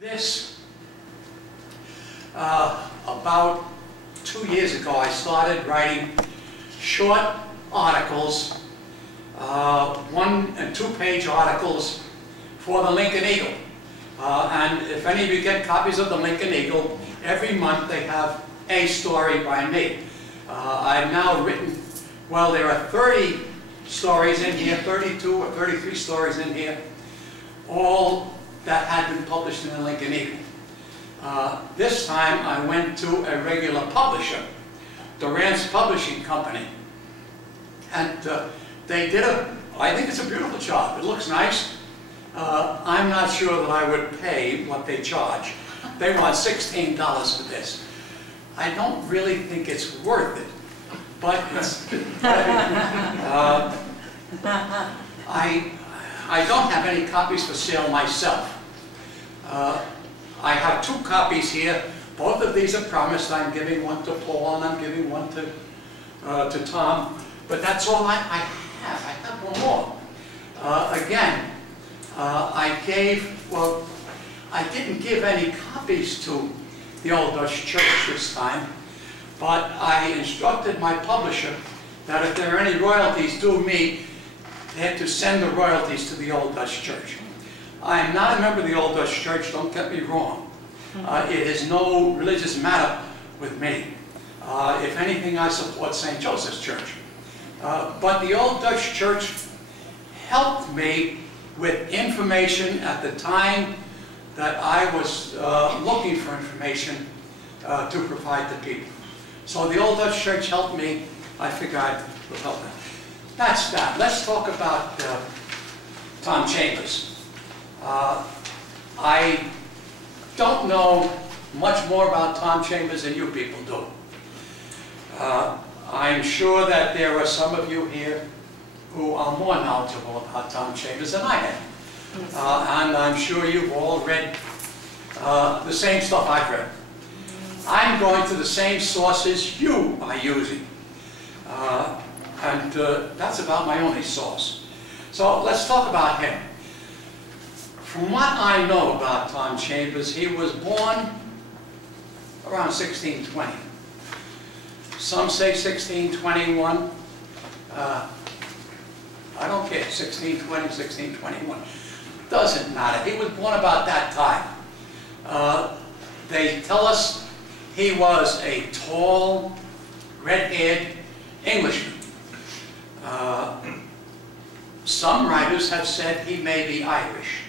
This, about 2 years ago, I started writing short articles, 1- and 2-page articles for the Lincoln Eagle. And if any of you get copies of the Lincoln Eagle, every month they have a story by me. I've now written, well, there are 30 stories in here, 32 or 33 stories in here, all that had been published in the Lincoln Eagle. This time I went to a regular publisher, Durant's Publishing Company, and they did I think it's a beautiful job. It looks nice. I'm not sure that I would pay what they charge. They want $16 for this. I don't really think it's worth it, but it's, I don't have any copies for sale myself. I have 2 copies here. Both of these are promised. I'm giving one to Paul and I'm giving one to Tom. But that's all I have. I have one more. Again, I didn't give any copies to the Old Dutch Church this time, but I instructed my publisher that if there are any royalties due me, they had to send the royalties to the Old Dutch Church. I am not a member of the Old Dutch Church, don't get me wrong. It is no religious matter with me. If anything, I support St. Joseph's Church. But the Old Dutch Church helped me with information at the time that I was looking for information to provide to people. So the Old Dutch Church helped me. I figured I would help them. That's that. Let's talk about Tom Chambers. I don't know much more about Tom Chambers than you people do. I'm sure that there are some of you here who are more knowledgeable about Tom Chambers than I am. And I'm sure you've all read the same stuff I've read. I'm going to the same sources you are using. And that's about my only source. So let's talk about him. From what I know about Tom Chambers, he was born around 1620. Some say 1621. I don't care, 1620, 1621. Doesn't matter. He was born about that time. They tell us he was a tall, red-haired Englishman. Some writers have said he may be Irish.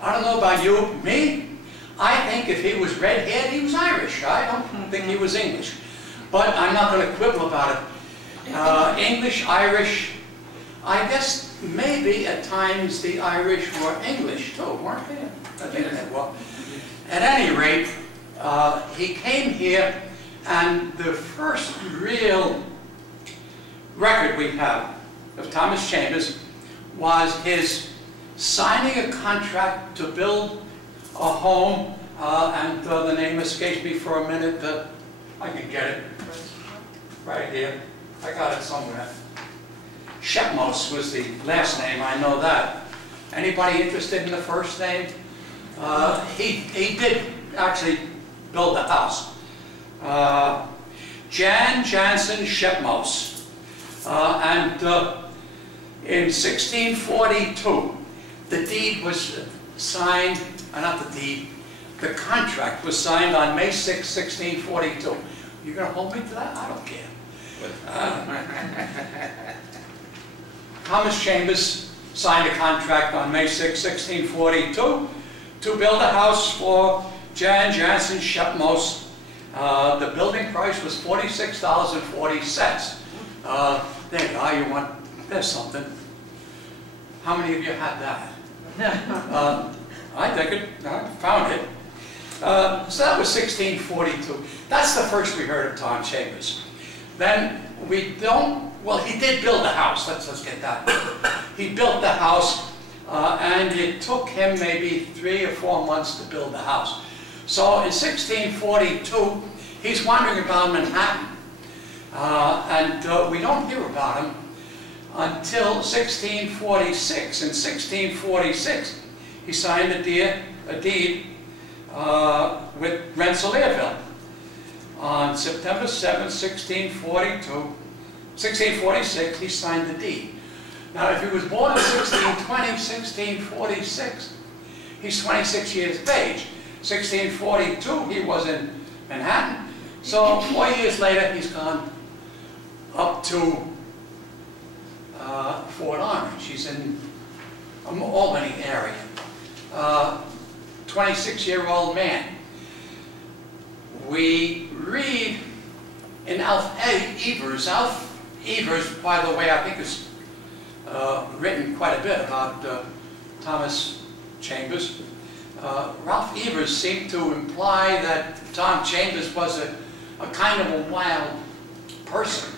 I don't know about you. Me? I think if he was red-haired, he was Irish. I don't think he was English. But I'm not going to quibble about it. English, Irish, I guess maybe at times the Irish were English too, weren't they? I think they were. At any rate, he came here, and the first real record we have of Thomas Chambers was his signing a contract to build a home, and the name escapes me for a minute. I can get it right here. I got it somewhere. Shepmos was the last name, I know that. Anybody interested in the first name? He did actually build the house. Jan Jansen Shepmos. And in 1642, the deed was signed, not the deed, the contract was signed on May 6, 1642. You going to hold me to that? I don't care. Thomas Chambers signed a contract on May 6, 1642 to build a house for Jan Jansen Shepmos. The building price was $46.40. There you are, you want, there's something. How many of you had that? I think it, I found it. So that was 1642. That's the first we heard of Tom Chambers. Then we don't, well, he did build a house. Let's get that. He built the house, and it took him maybe 3 or 4 months to build the house. So in 1642, he's wandering about Manhattan, and we don't hear about him until 1646. In 1646, he signed a deed with Rensselaerville. On September 7, 1646, he signed the deed. Now, if he was born in 1620, 1646, he's 26 years of age. 1642, he was in Manhattan. So 4 years later, he's gone up to Fort Orange. He's in Albany area. 26-year-old man. We read in Alf Evers. Alf Evers, by the way, I think has written quite a bit about Thomas Chambers. Ralph Evers seemed to imply that Tom Chambers was a kind of a wild person,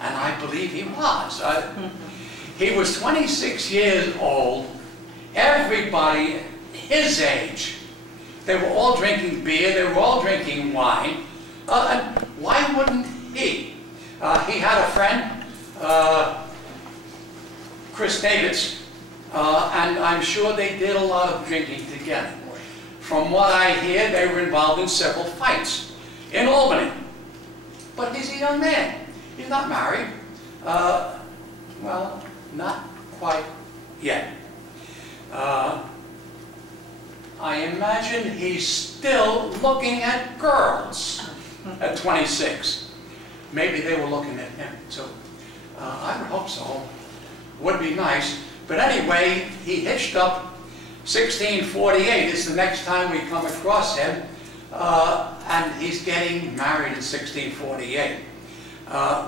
and I believe he was. He was 26 years old. Everybody his age, they were all drinking beer, they were all drinking wine, and why wouldn't he? He had a friend, Chris Dietz, and I'm sure they did a lot of drinking together. From what I hear, they were involved in several fights in Albany. But he's a young man. He's not married. Well, not quite yet. I imagine he's still looking at girls at 26. Maybe they were looking at him too. I would hope so. Would be nice. But anyway, he hitched up. 1648 is the next time we come across him. And he's getting married in 1648.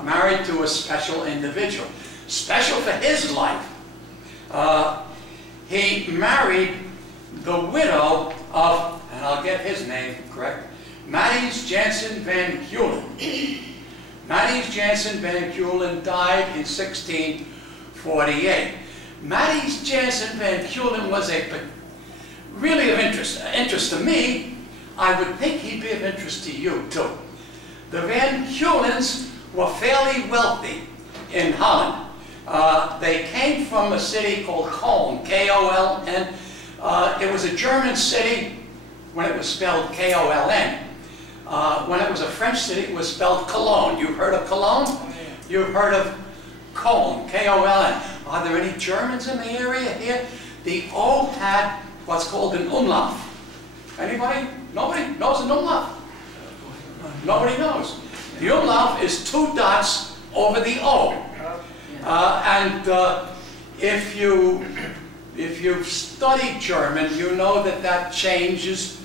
Married to a special individual. Special for his life. He married the widow of, and I'll get his name correct, Matties Jansen van Keulen. Matties Jansen van Keulen died in 1648. Matties Jansen van Keulen was really of interest to me. I would think he'd be of interest to you too. The Van Keulens were fairly wealthy in Holland. They came from a city called Keulen, K-O-L-N. It was a German city when it was spelled K-O-L-N. When it was a French city, it was spelled Cologne. You've heard of Cologne? You've heard of Keulen, K-O-L-N. Are there any Germans in the area here? The O had what's called an umlaut. Anybody? Nobody knows an umlaut? Nobody knows. The umlaut is 2 dots over the O. If you've studied German, you know that that changes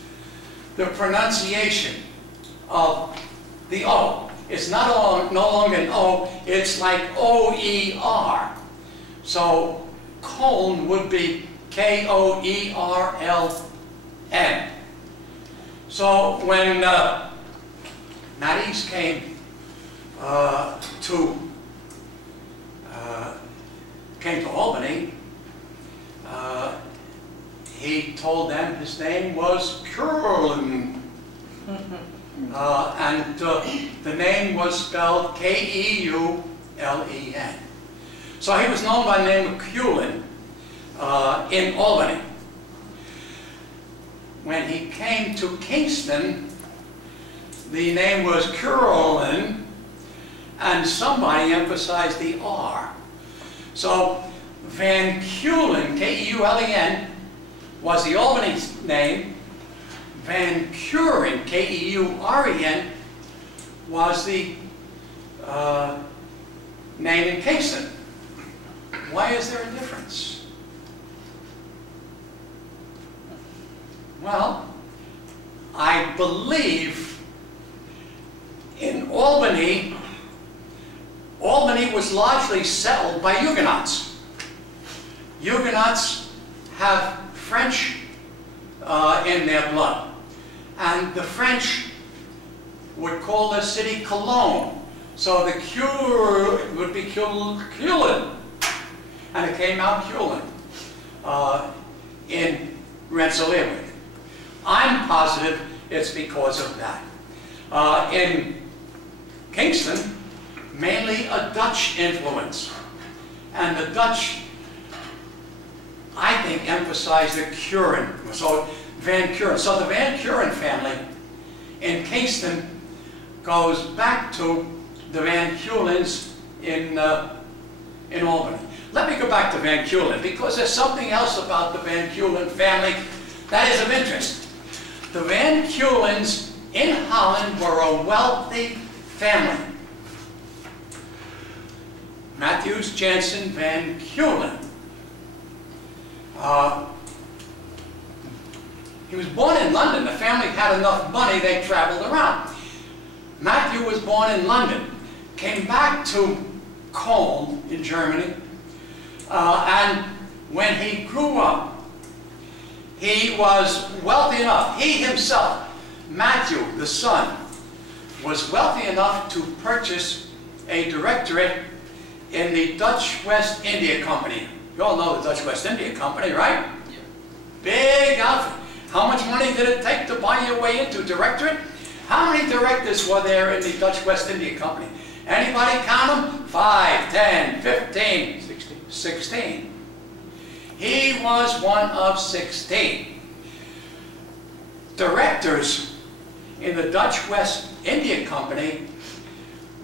the pronunciation of the O. It's no longer an O, it's like O-E-R. So Köln would be K-O-E-R-L-N. So when Matties came to Albany, he told them his name was Keulen. And the name was spelled K-E-U-L-E-N. So he was known by the name of Keulen in Albany. When he came to Kingston, the name was Keulen, and somebody emphasized the R. So Van Keulen, K-E-U-L-E-N, was the Albany name. Van Keuren, K-E-U-R-E-N, was the name in Kingston. Why is there a difference? Well, I believe in Albany, Albany was largely settled by Huguenots. Huguenots have French in their blood. And the French would call the city Cologne. So the Q would be Keulen. And it came out Keulen in Rensselaer. I'm positive it's because of that. In Kingston, mainly a Dutch influence. And the Dutch, I think, emphasized the Keuren. So Van Keulen. So the Van Keulen family in Kingston goes back to the Van Keulens in Albany. Let me go back to Van Keulen, because there's something else about the Van Keulen family that is of interest. The Van Keulens in Holland were a wealthy family. Matthews Jansen Van Keulen. He was born in London. The family had enough money, they traveled around. Matthew was born in London, came back to Keulen in Germany, and when he grew up, he was wealthy enough. He himself, Matthew, the son, was wealthy enough to purchase a directorate in the Dutch West India Company. You all know the Dutch West India Company, right? Yeah. Big outfit. How much money did it take to buy your way into directorate? How many directors were there in the Dutch West India Company? Anybody count them? 5, 10, 15, 16. He was one of 16. Directors in the Dutch West India Company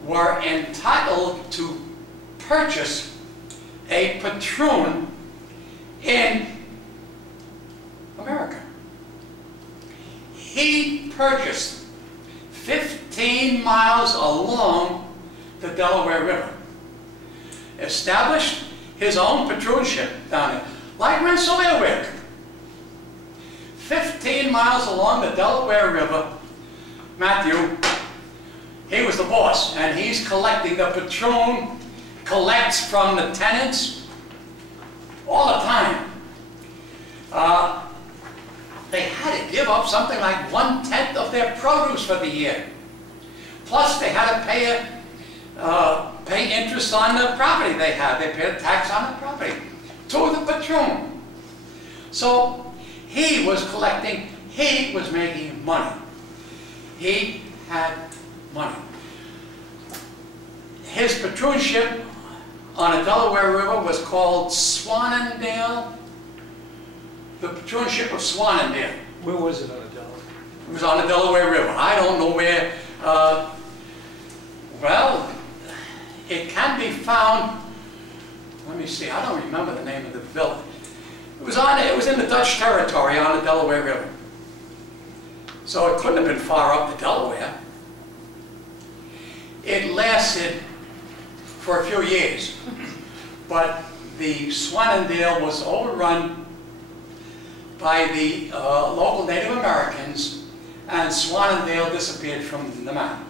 were entitled to purchase a patroon in America. He purchased 15 miles along the Delaware River, established his own patroonship down there, like Rensselaerwick. 15 miles along the Delaware River, Matthew, he was the boss, and he's collecting the patroon, collects from the tenants all the time. They had to give up something like 1/10 of their produce for the year. Plus, they had to pay interest on the property they had. They paid a tax on the property to the patroon. So he was collecting, he was making money. He had money. His patroonship on the Delaware River was called Swannendale. The patroonship of Swannendale. Where was it on the Delaware? It was on the Delaware River. I don't know where. Well, it can be found. Let me see. I don't remember the name of the village. It was in the Dutch territory on the Delaware River. So it couldn't have been far up the Delaware. It lasted for a few years, but the Swannendale was overrun by the local Native Americans, and Swannendale disappeared from the map.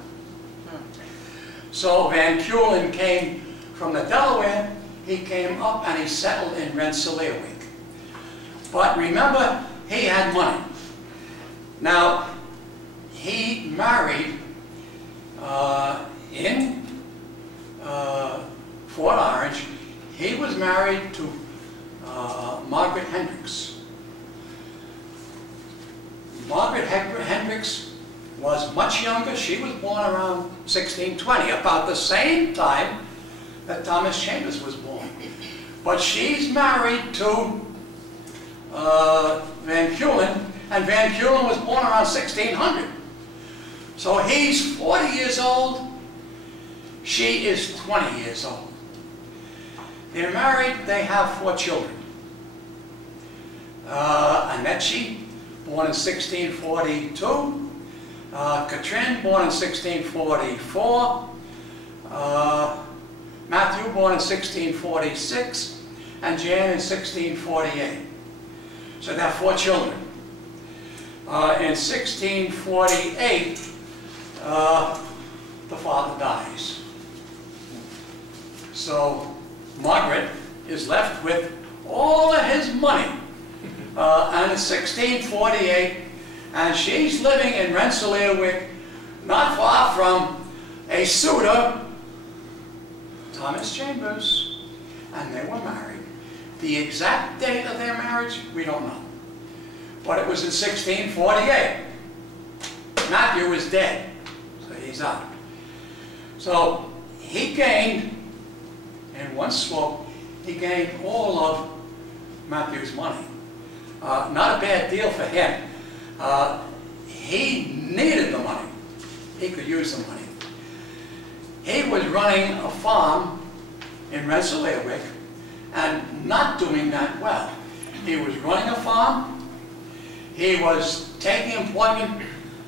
So Van Keulen came from the Delaware, he came up and he settled in Rensselaerwick. But remember, he had money. Now, he married in Fort Orange. He was married to Margaret Hendricks. Margaret Hendricks was much younger. She was born around 1620, about the same time that Thomas Chambers was born. But she's married to Van Keulen, and Van Keulen was born around 1600. So he's 40 years old, she is 20 years old. They're married, they have 4 children. Annette, born in 1642. Katrin, born in 1644. Matthew, born in 1646. And Jan in 1648. So they have 4 children. In 1648, the father dies. So Margaret is left with all of his money. And it's 1648, and she's living in Rensselaerwick, not far from a suitor, Thomas Chambers, and they were married. The exact date of their marriage, we don't know. But it was in 1648. Matthew is dead, so he's out. So he gained, in one swoop, he gained all of Matthew's money. Not a bad deal for him. he needed the money. He could use the money. He was running a farm in Rensselaerwick and not doing that well. He was running a farm. He was taking employment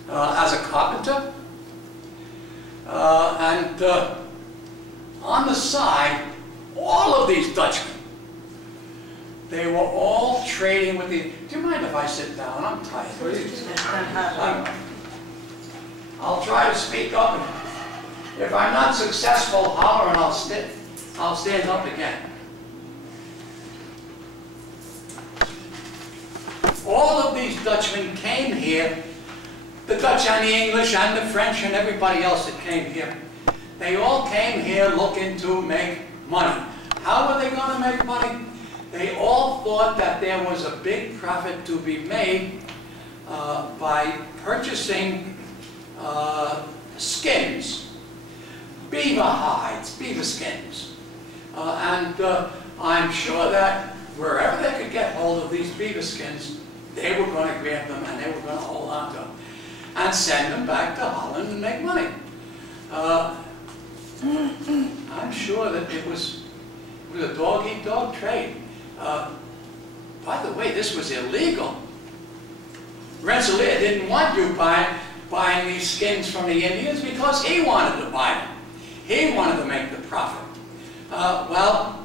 as a carpenter. And on the side, all of these Dutchmen, they were all trading with the... Do you mind if I sit down? I'm tired. Please. I'll try to speak up. If I'm not successful, holler and I'll stand up again. All of these Dutchmen came here, the Dutch and the English and the French and everybody else that came here. They all came here looking to make money. How were they going to make money? They all thought that there was a big profit to be made by purchasing skins, beaver hides, beaver skins. I'm sure that wherever they could get hold of these beaver skins, they were going to grab them and they were going to hold on to them and send them back to Holland and make money. I'm sure that it was a dog-eat-dog trade. By the way, this was illegal. Rensselaer didn't want you buying these skins from the Indians because he wanted to buy them. He wanted to make the profit. Well,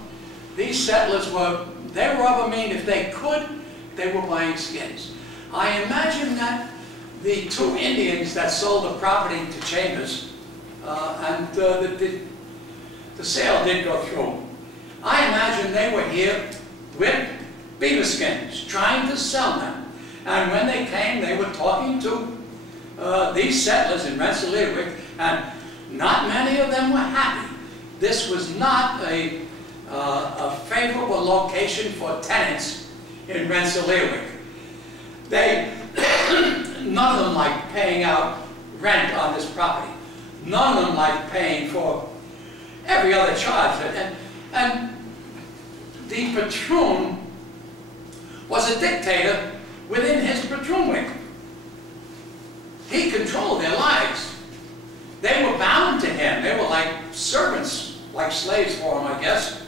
these settlers were of a mean, if they could, they were buying skins. I imagine that the two Indians that sold the property to Chambers, and the sale did go through, I imagine they were here with beaver skins, trying to sell them. And when they came, they were talking to these settlers in Rensselaerwick, and not many of them were happy. This was not a favorable location for tenants in Rensselaerwick. None of them liked paying out rent on this property. None of them liked paying for every other charge. And the patroon was a dictator within his patroon wing. He controlled their lives. They were bound to him. They were like servants, like slaves for him, I guess.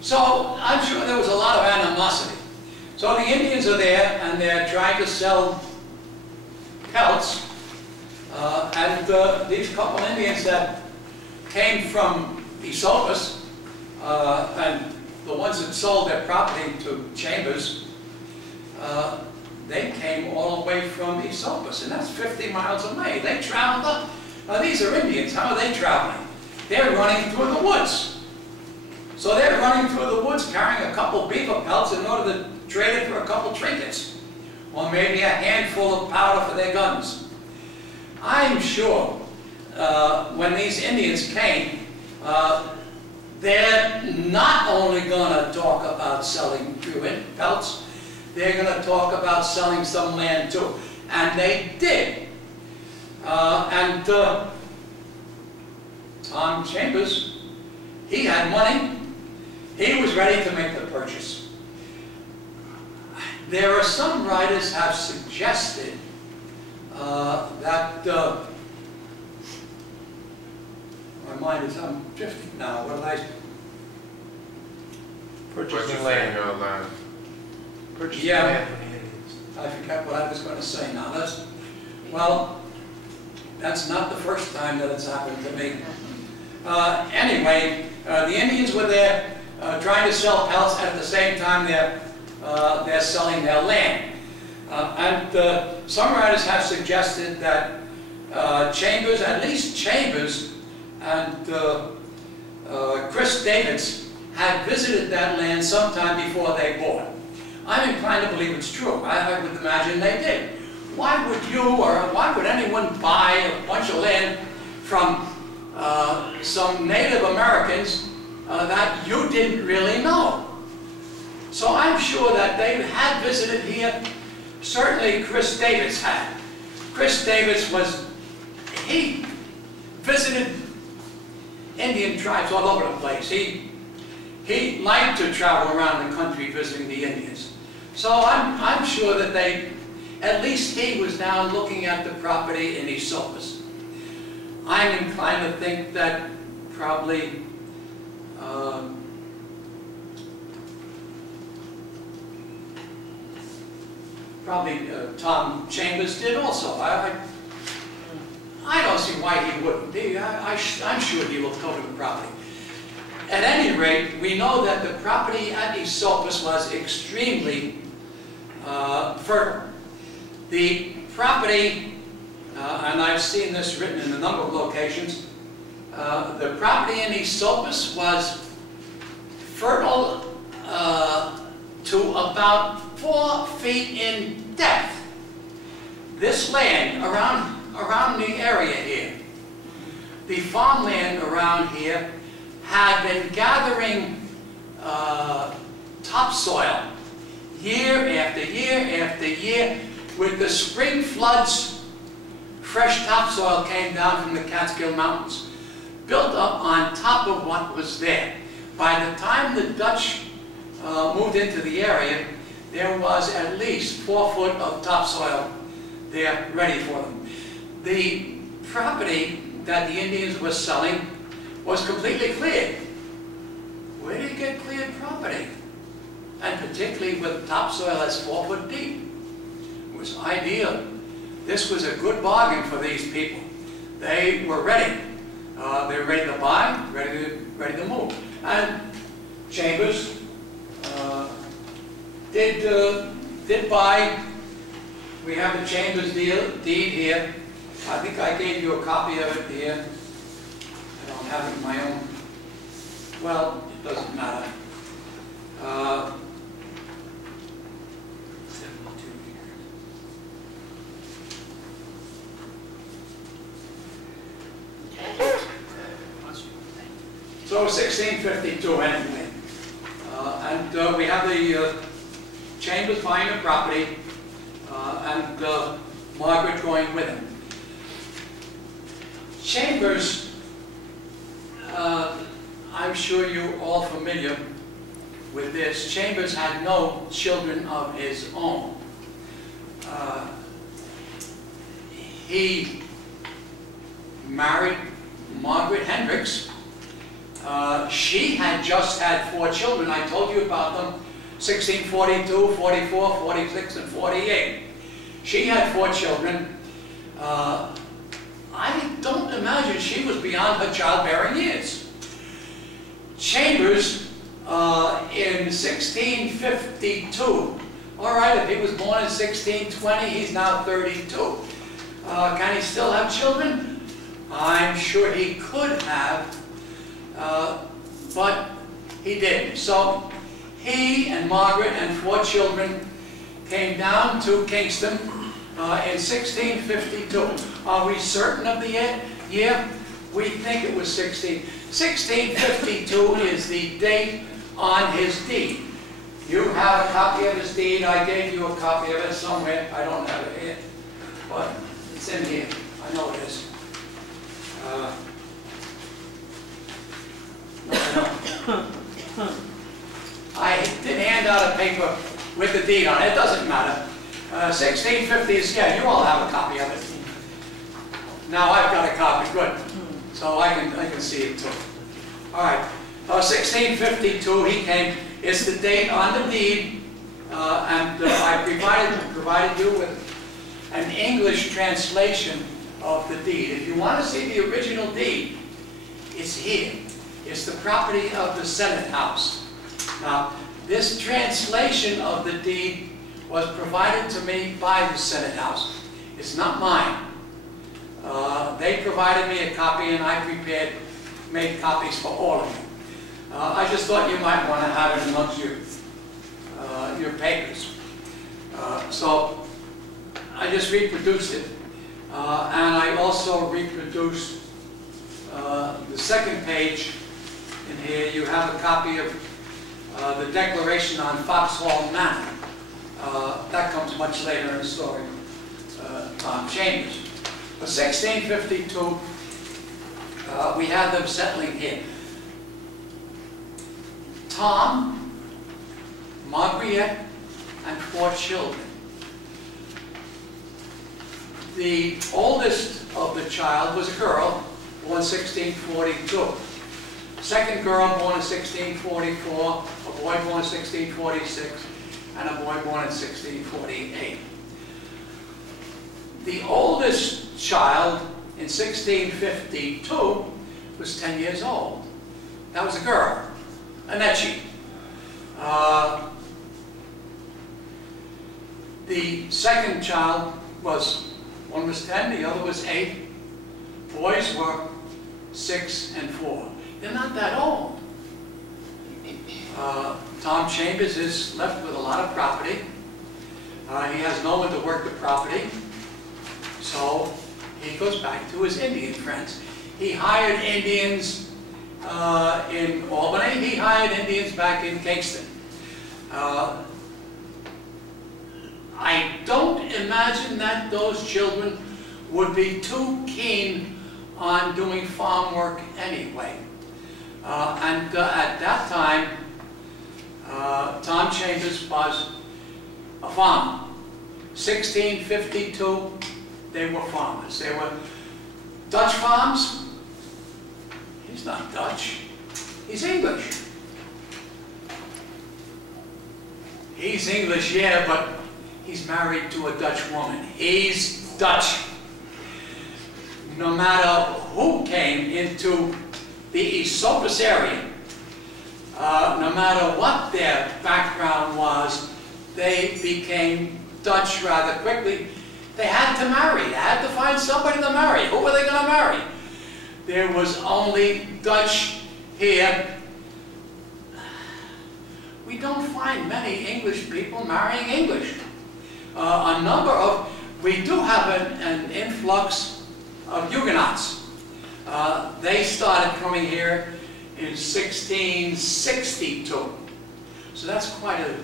So I'm sure there was a lot of animosity. So the Indians are there, and they're trying to sell pelts. These couple Indians that came from Esopus, and the ones that sold their property to Chambers, they came all the way from Esopus, and that's 50 miles away. They traveled up. Now these are Indians. How are they traveling? They're running through the woods. So they're running through the woods carrying a couple beaver pelts in order to trade it for a couple trinkets, or maybe a handful of powder for their guns. I'm sure when these Indians came, they're not only going to talk about selling pelts, they're going to talk about selling some land too. And they did. Tom Chambers, he had money. He was ready to make the purchase. There are some writers have suggested that my mind is, I'm drifting now. What did I? Purchasing land. Purchasing land from the Indians. I forgot what I was going to say now. That's not the first time that it's happened to me. Anyway, the Indians were there trying to sell pelts, and at the same time they're selling their land. Some writers have suggested that Chambers, at least Chambers, and Chris Dietz had visited that land sometime before they bought. I'm inclined to believe it's true. I would imagine they did. Why would you, or why would anyone buy a bunch of land from some Native Americans that you didn't really know? So I'm sure that they had visited here. Certainly Chris Dietz had. Chris Dietz he visited Indian tribes all over the place. He liked to travel around the country visiting the Indians. So I'm sure that at least he was down looking at the property in East Sopus. I'm inclined to think that probably Tom Chambers did also. I don't see why he wouldn't. I'm sure he looked over the property. At any rate, we know that the property at East Sopus was extremely fertile. The property, and I've seen this written in a number of locations, the property in East Sopus was fertile to about 4 feet in depth. This land around the area here, the farmland around here, had been gathering topsoil year after year after year. With the spring floods, fresh topsoil came down from the Catskill Mountains, built up on top of what was there. By the time the Dutch moved into the area, there was at least 4 foot of topsoil there ready for them. The property that the Indians were selling was completely cleared. Where did you get cleared property? And particularly with topsoil that's 4 foot deep. It was ideal. This was a good bargain for these people. They were ready. They were ready to buy, ready to move. And Chambers did buy. We have the Chambers deed here. I think I gave you a copy of it here. I don't have it in my own. Well, it doesn't matter. 72 years. So 1652 anyway. And we have the Chambers buying the property and Margaret going with him. Chambers, I'm sure you're all familiar with this. Chambers had no children of his own. He married Margaret Hendricks. She had just had 4 children. I told you about them, 1642, 44, 46, and 48. She had 4 children. I don't imagine she was beyond her childbearing years. Chambers, in 1652, all right, if he was born in 1620, he's now 32. Can he still have children? I'm sure he could have, but he didn't. So he and Margaret and 4 children came down to Kingston in 1652. Are we certain of the year? We think it was 1652 is the date on his deed. You have a copy of his deed. I gave you a copy of it somewhere. I don't have it here, but it's in here. I know it is. No. I did hand out a paper with the deed on it. It doesn't matter. 1650 is, yeah, you all have a copy of it. Now I've got a copy, good. So I can see it too. All right, 1652 he came. It's the date on the deed, and I provided you with an English translation of the deed. If you want to see the original deed, it's here. It's the property of the Senate House. Now, this translation of the deed was provided to me by the Senate House. It's not mine. They provided me a copy, and I made copies for all of you. I just thought you might want to have it amongst your papers. So I just reproduced it. And I also reproduced the second page. In here you have a copy of the Declaration on Foxhall Manor. That comes much later in the story, Tom Chambers. But 1652, we had them settling here. Tom, Margaret, and 4 children. The oldest of the child was a girl, born 1642. Second girl born in 1644, a boy born in 1646, and a boy born in 1648. The oldest child in 1652 was 10 years old. That was a girl, Annette. The second child one was 10, the other was 8. Boys were 6 and 4. They're not that old. Tom Chambers is left with a lot of property. He has no one to work the property, so he goes back to his Indian friends. He hired Indians in Albany. He hired Indians back in Kingston. I don't imagine that those children would be too keen on doing farm work anyway. At that time, Tom Chambers was a farmer. 1652, they were farmers. They were Dutch farms. He's not Dutch. He's English. He's English, yeah, but he's married to a Dutch woman. He's Dutch. No matter who came into the Esopus area, no matter what their background was, they became Dutch rather quickly. They had to marry. They had to find somebody to marry. Who were they going to marry? There was only Dutch here. We don't find many English people marrying English. We do have an influx of Huguenots. They started coming here in 1662. So that's quite a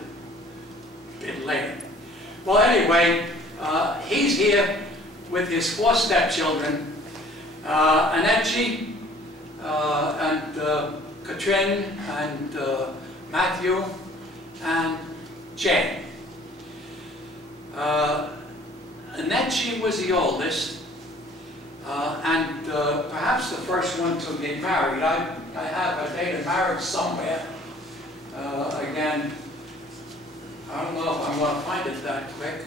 bit later. Well, anyway, he's here with his 4 stepchildren, Annette, and Katrin, and Matthew, and Jane. Annette was the oldest, and perhaps the first one to get married. I have a date of marriage somewhere. Again, I don't know if I'm going to find it that quick.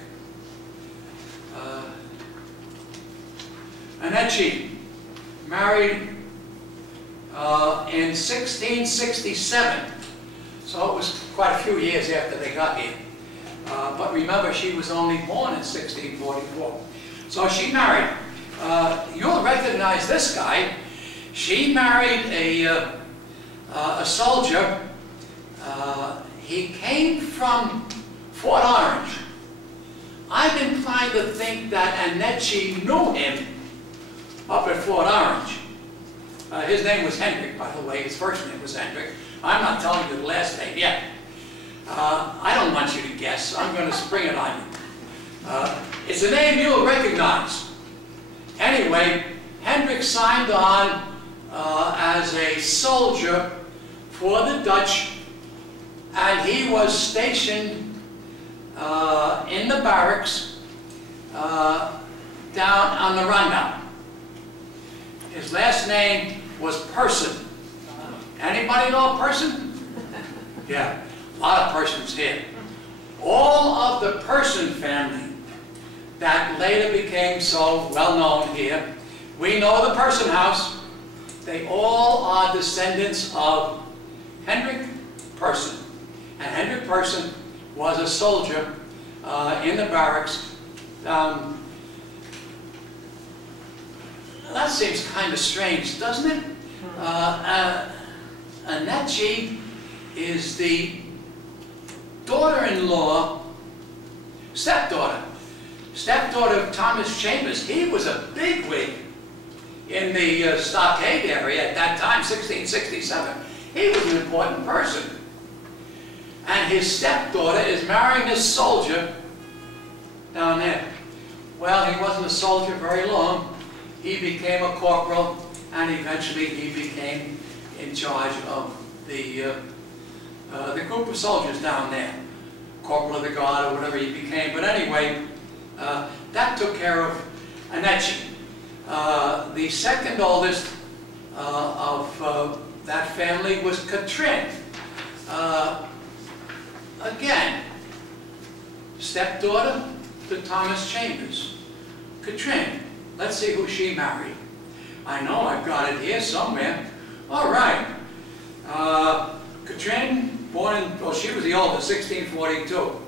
Annette married in 1667, so it was quite a few years after they got here. But remember, she was only born in 1644. So she married. You'll recognize this guy. She married a soldier. He came from Fort Orange. I'm inclined to think that Annette knew him up at Fort Orange. His name was Hendrick, by the way. His first name was Hendrick. I'm not telling you the last name yet. I don't want you to guess. I'm going to spring it on you. It's a name you'll recognize. Anyway, Hendrick signed on as a soldier for the Dutch, and he was stationed in the barracks down on the Rundown. His last name was Person. Anybody know a Person? Yeah. A lot of Persons here. All of the Person family that later became so well known here, we know the Person house. They all are descendants of Hendrick Person. And Hendrick Person was a soldier in the barracks. That seems kind of strange, doesn't it? Annette is the daughter-in-law, stepdaughter of Thomas Chambers. He was a bigwig in the Stockade area at that time, 1667. He was an important person. And his stepdaughter is marrying this soldier down there. Well, he wasn't a soldier very long. He became a corporal, and eventually he became in charge of the group of soldiers down there. Corporal of the Guard or whatever he became. But anyway, that took care of Annette. The second oldest of that family was Katrin. Again, stepdaughter to Thomas Chambers. Katrin, let's see who she married. I know I've got it here somewhere. All right. Katrin, born in, well, she was the oldest, 1642.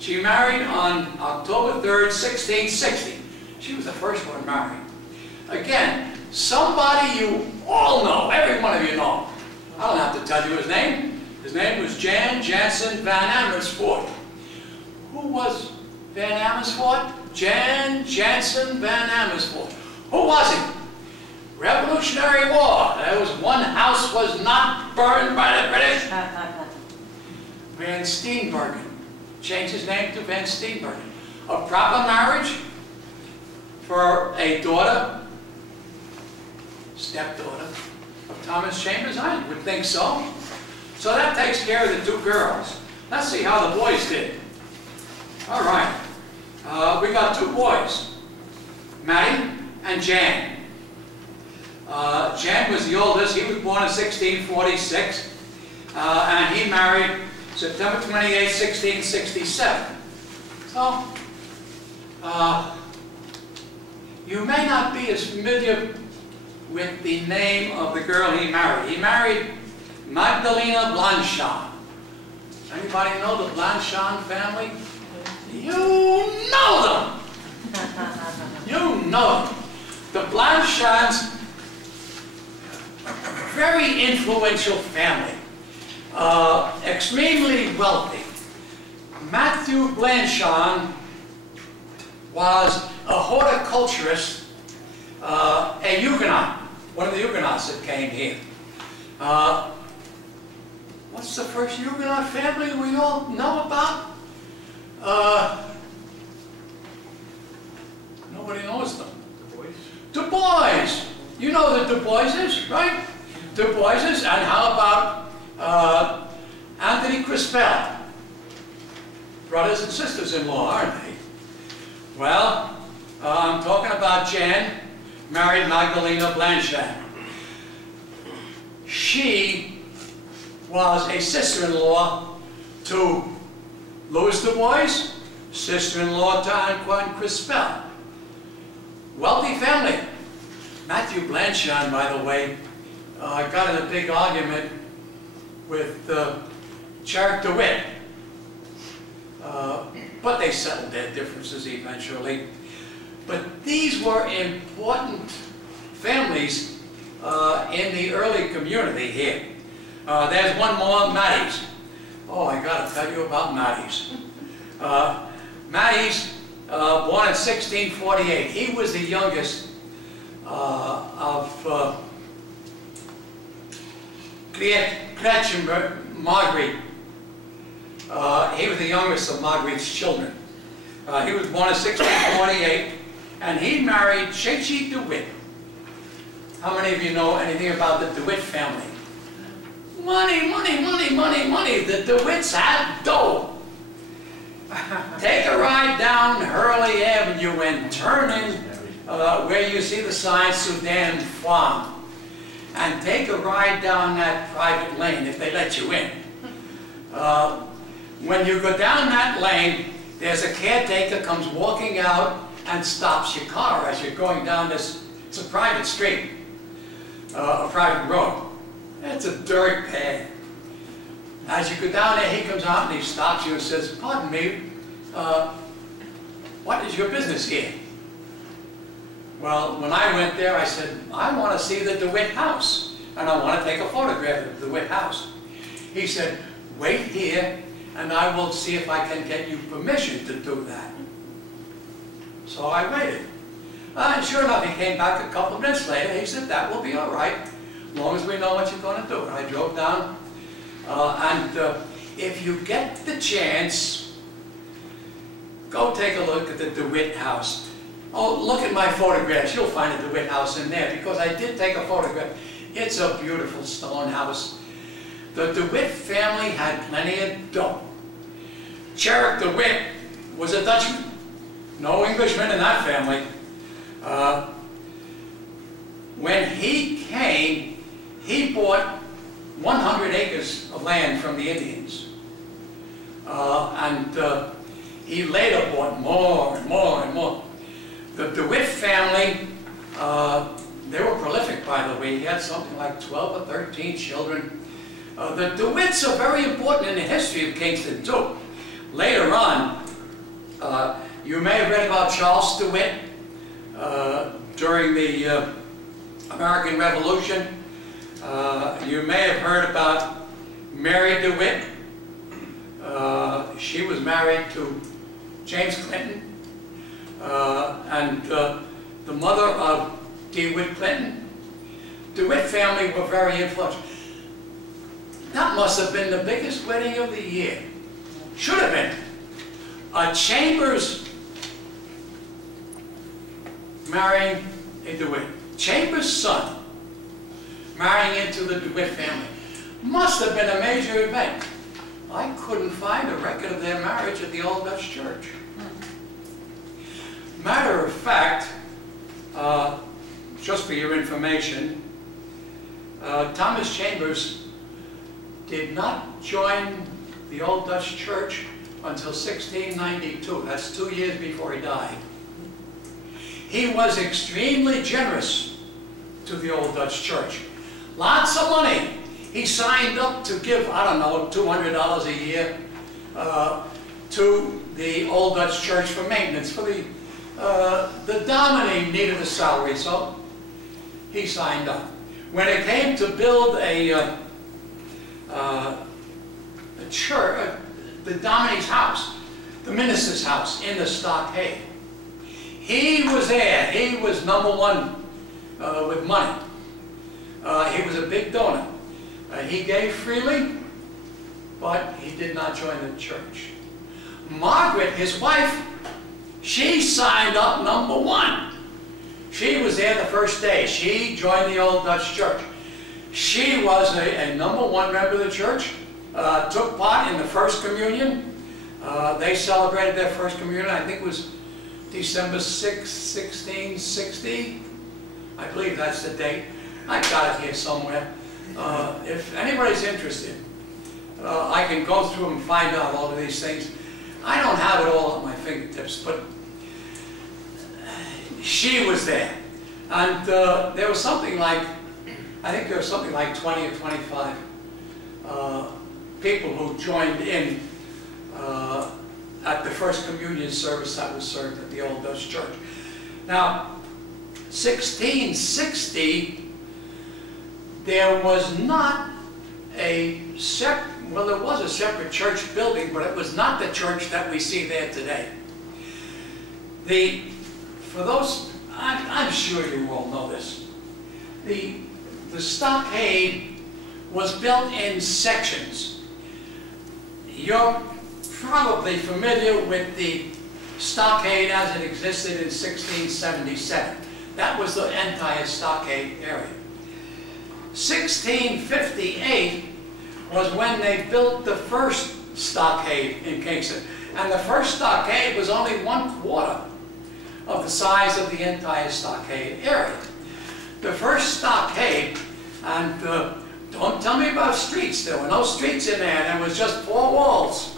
She married on October 3rd, 1660. She was the first one married. Again, somebody you all know, every one of you know. I don't have to tell you his name. His name was Jan Jansen van Amersfoort. Who was Van Amersfoort? Jan Jansen van Amersfoort. Who was he? Revolutionary War. There was one house was not burned by the British. Van Steenbergen. Changed his name to Van Steenbergen. A proper marriage for a daughter, stepdaughter of Thomas Chambers? I would think so. So that takes care of the two girls. Let's see how the boys did. All right. We got two boys, Matty and Jan. Jan was the oldest. He was born in 1646, and he married September 28, 1667. So, you may not be as familiar with the name of the girl he married. He married Magdalena Blanchard. Anybody know the Blanchard family? You know them! You know them. The Blanchards, very influential family, extremely wealthy. Matthew Blanchard was a horticulturist, a Huguenot, one of the Huguenots that came here. What's the first Huguenot family we all know about? Nobody knows them. Du Bois. You know the Du Boises, right? Du Boises, and how about Anthony Crispell? Brothers and sisters-in-law, aren't they? Well, I'm talking about Jan, married Magdalena Blanchard. She was a sister-in-law to Louis Du Bois, sister-in-law to Antoine Crispell. Wealthy family. Matthew Blanchard, by the way, got in a big argument with Charles DeWitt. But they settled their differences eventually. But these were important families in the early community here. There's one more, Matty's. Oh, I got to tell you about Matty's. Matty's, born in 1648. He was the youngest of Marguerite. He was the youngest of Marguerite's children. He was born in 1648, and he married Chechi DeWitt. How many of you know anything about the DeWitt family? Money, money, money, money, money. The DeWitts had dough. Take a ride down Hurley Avenue and turn in where you see the sign Sudan Farm. And take a ride down that private lane if they let you in. When you go down that lane, there's a caretaker comes walking out and stops your car as you're going down this, it's a private street, a private road. It's a dirt pad. As you go down there, he comes out and he stops you and says, "Pardon me, what is your business here?" Well, when I went there, I said, "I want to see the DeWitt house, and I want to take a photograph of the DeWitt house." He said, "Wait here, and I will see if I can get you permission to do that." So I waited. And sure enough, he came back a couple of minutes later. He said, "That will be all right, as long as we know what you're going to do." And I drove down, and if you get the chance, go take a look at the DeWitt house. Oh, look at my photographs. You'll find a DeWitt house in there, because I did take a photograph. It's a beautiful stone house. The DeWitt family had plenty of dough. Charles DeWitt was a Dutchman. No Englishman in that family. When he came, he bought 100 acres of land from the Indians. And he later bought more and more and more. The DeWitt family, they were prolific, by the way. He had something like 12 or 13 children. The DeWitts are very important in the history of Kingston, too. Later on, you may have read about Charles DeWitt during the American Revolution. You may have heard about Mary DeWitt. She was married to James Clinton, and the mother of DeWitt Clinton. DeWitt family were very influential. That must have been the biggest wedding of the year. Should have been. A Chambers marrying a DeWitt. Chambers' son marrying into the DeWitt family. Must have been a major event. I couldn't find a record of their marriage at the Old Dutch Church. Matter of fact, just for your information, Thomas Chambers did not join the Old Dutch Church until 1692. That's 2 years before he died. He was extremely generous to the Old Dutch Church. Lots of money. He signed up to give, I don't know, $200 a year to the Old Dutch Church for maintenance. For the dominie needed a salary, so he signed up. When it came to build a church, the dominie's house, the minister's house in the Stockade, he was there. He was #1 with money. He was a big donor. He gave freely, but he did not join the church. Margaret, his wife, she signed up #1. She was there the first day. She joined the Old Dutch Church. She was a #1 member of the church, took part in the First Communion. They celebrated their First Communion, I think it was December 6, 1660. I believe that's the date. I've got it here somewhere. If anybody's interested, I can go through and find out all of these things. I don't have it all at my fingertips, but she was there. And there was something like, I think there was something like 20 or 25 people who joined in at the First Communion service that was served at the Old Dutch Church. Now, 1660, there was not a separate, well, there was a separate church building, but it was not the church that we see there today. For those, I'm sure you all know this, the stockade was built in sections. You're probably familiar with the stockade as it existed in 1677. That was the entire stockade area. 1658 was when they built the first stockade in Kingston. And the first stockade was only 1/4 of the size of the entire stockade area. The first stockade, and don't tell me about streets, there were no streets in there, there was just 4 walls.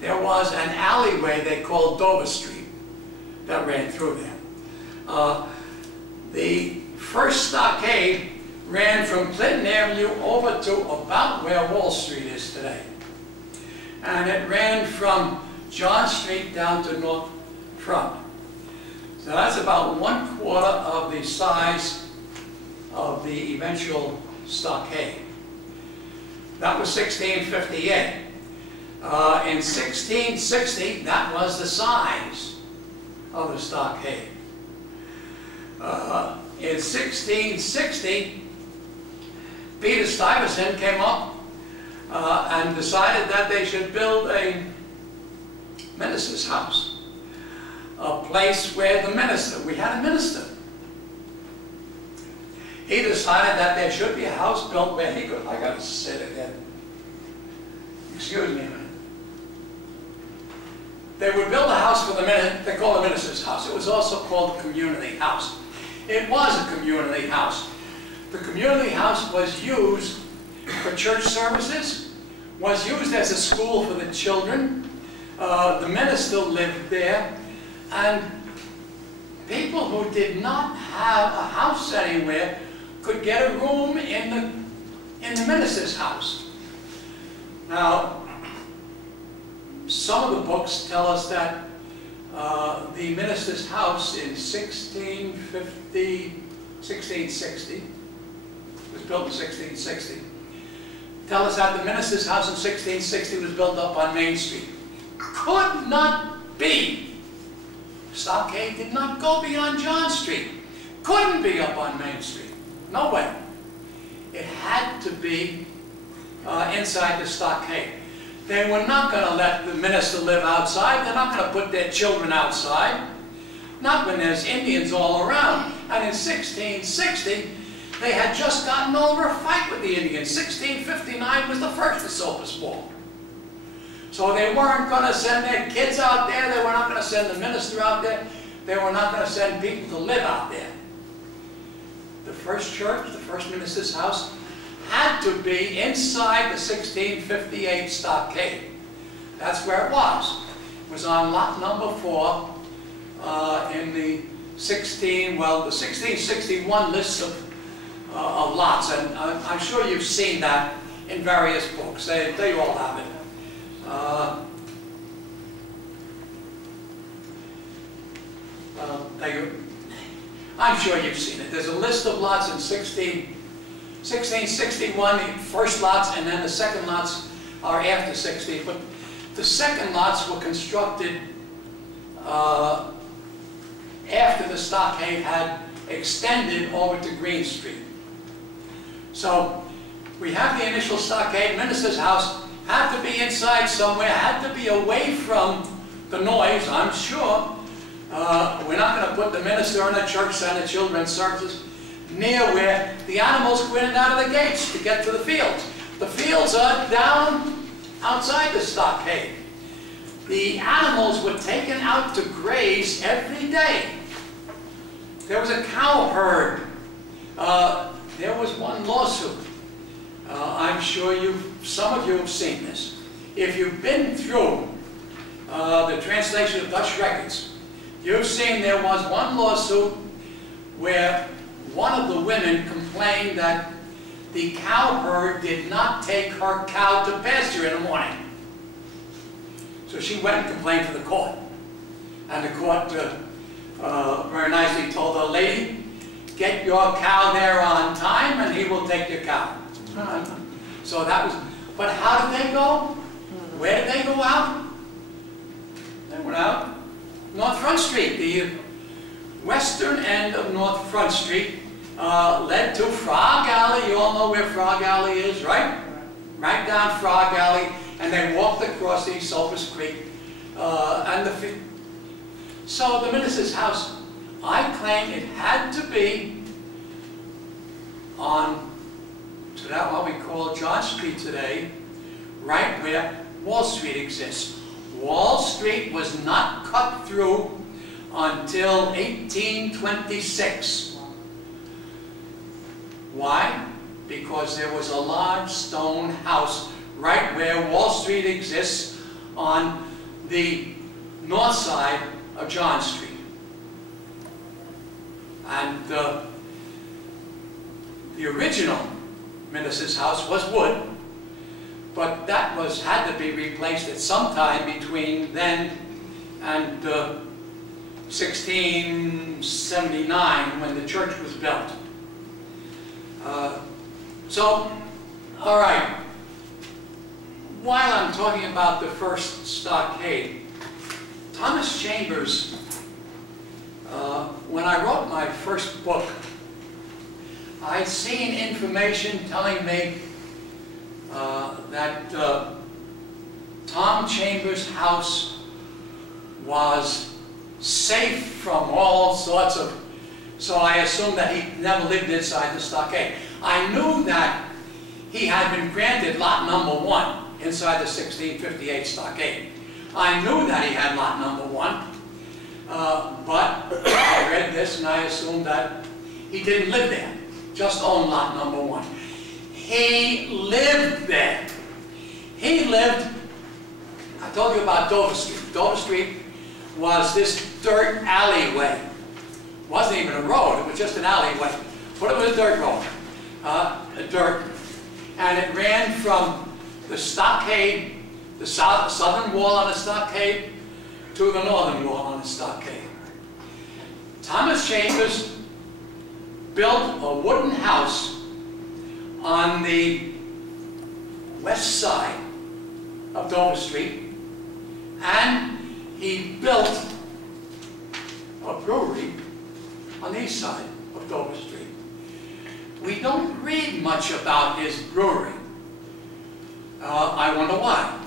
There was an alleyway they called Dover Street that ran through there. The first stockade ran from Clinton Avenue over to about where Wall Street is today. And it ran from John Street down to North Front. So that's about 1/4 of the size of the eventual stockade. That was 1658. In 1660, that was the size of the stockade. In 1660, Peter Stuyvesant came up and decided that they should build a minister's house, a place where the minister, we had a minister. He decided that there should be a house built where he could, I got to sit again. Excuse me a minute. they would build a house for the minister. They call it the minister's house. It was also called the community house. It was a community house. The community house was used for church services, was used as a school for the children. The minister lived there, and people who did not have a house anywhere could get a room in the minister's house. Now, some of the books tell us that the minister's house in 1660, was built in 1660, tell us that the minister's house in 1660 was built up on Main Street. Could not be. Stockade did not go beyond John Street. Couldn't be up on Main Street. No way. It had to be inside the stockade. They were not going to let the minister live outside. They're not going to put their children outside. Not when there's Indians all around. And in 1660, they had just gotten over a fight with the Indians. 1659 was the first Esopus War. So they weren't going to send their kids out there. They were not going to send the minister out there. They were not going to send people to live out there. The first church, the first minister's house, had to be inside the 1658 stockade. That's where it was. It was on lot number 4 in the 1661 list of lots. And I'm sure you've seen that in various books. They all have it. I'm sure you've seen it. There's a list of lots in 1661, the first lots, and then the second lots are after 16. But the second lots were constructed after the stockade had extended over to Green Street. So we have the initial stockade. Minister's house had to be inside somewhere, had to be away from the noise, I'm sure. We're not going to put the minister in a church center, children's services, near where the animals go in and out of the gates to get to the fields. The fields are down outside the stockade. The animals were taken out to graze every day. There was a cow herd. There was one lawsuit. I'm sure some of you have seen this. If you've been through the translation of Dutch records, you've seen there was one lawsuit where one of the women complained that the cow herd did not take her cow to pasture in the morning. So she went and complained to the court. And the court very nicely told the lady, get your cow there on time and he will take your cow. So that was, but how did they go? Where did they go out? They went out North Front Street. The western end of North Front Street led to Frog Alley. You all know where Frog Alley is, right? Right down Frog Alley, and they walked across the Esopus Creek. So the minister's house, I claim it had to be on to that what we call John Street today, right where Wall Street exists. Wall Street was not cut through until 1826. Why? Because there was a large stone house right where Wall Street exists on the north side of John Street. And the original minister's house was wood, but that had to be replaced at some time between then and 1679 when the church was built. All right, while I'm talking about the first stockade, Thomas Chambers, when I wrote my first book, I'd seen information telling me that Tom Chambers' house was safe from all sorts of, so I assumed that he never lived inside the stockade. I knew that he had been granted lot number 1 inside the 1658 stockade. I knew that he had lot number 1, but I read this and I assumed that he didn't live there, just owned lot number 1. He lived there. He lived, I told you about Dover Street. Dover Street was this dirt alleyway. It wasn't even a road, it was just an alleyway. But it was a dirt road, dirt. And it ran from the stockade, the southern wall on the stockade, to the northern wall on the stockade. Thomas Chambers built a wooden house on the west side of Dover Street, and he built a brewery on the east side of Dover Street. We don't read much about his brewery. I wonder why.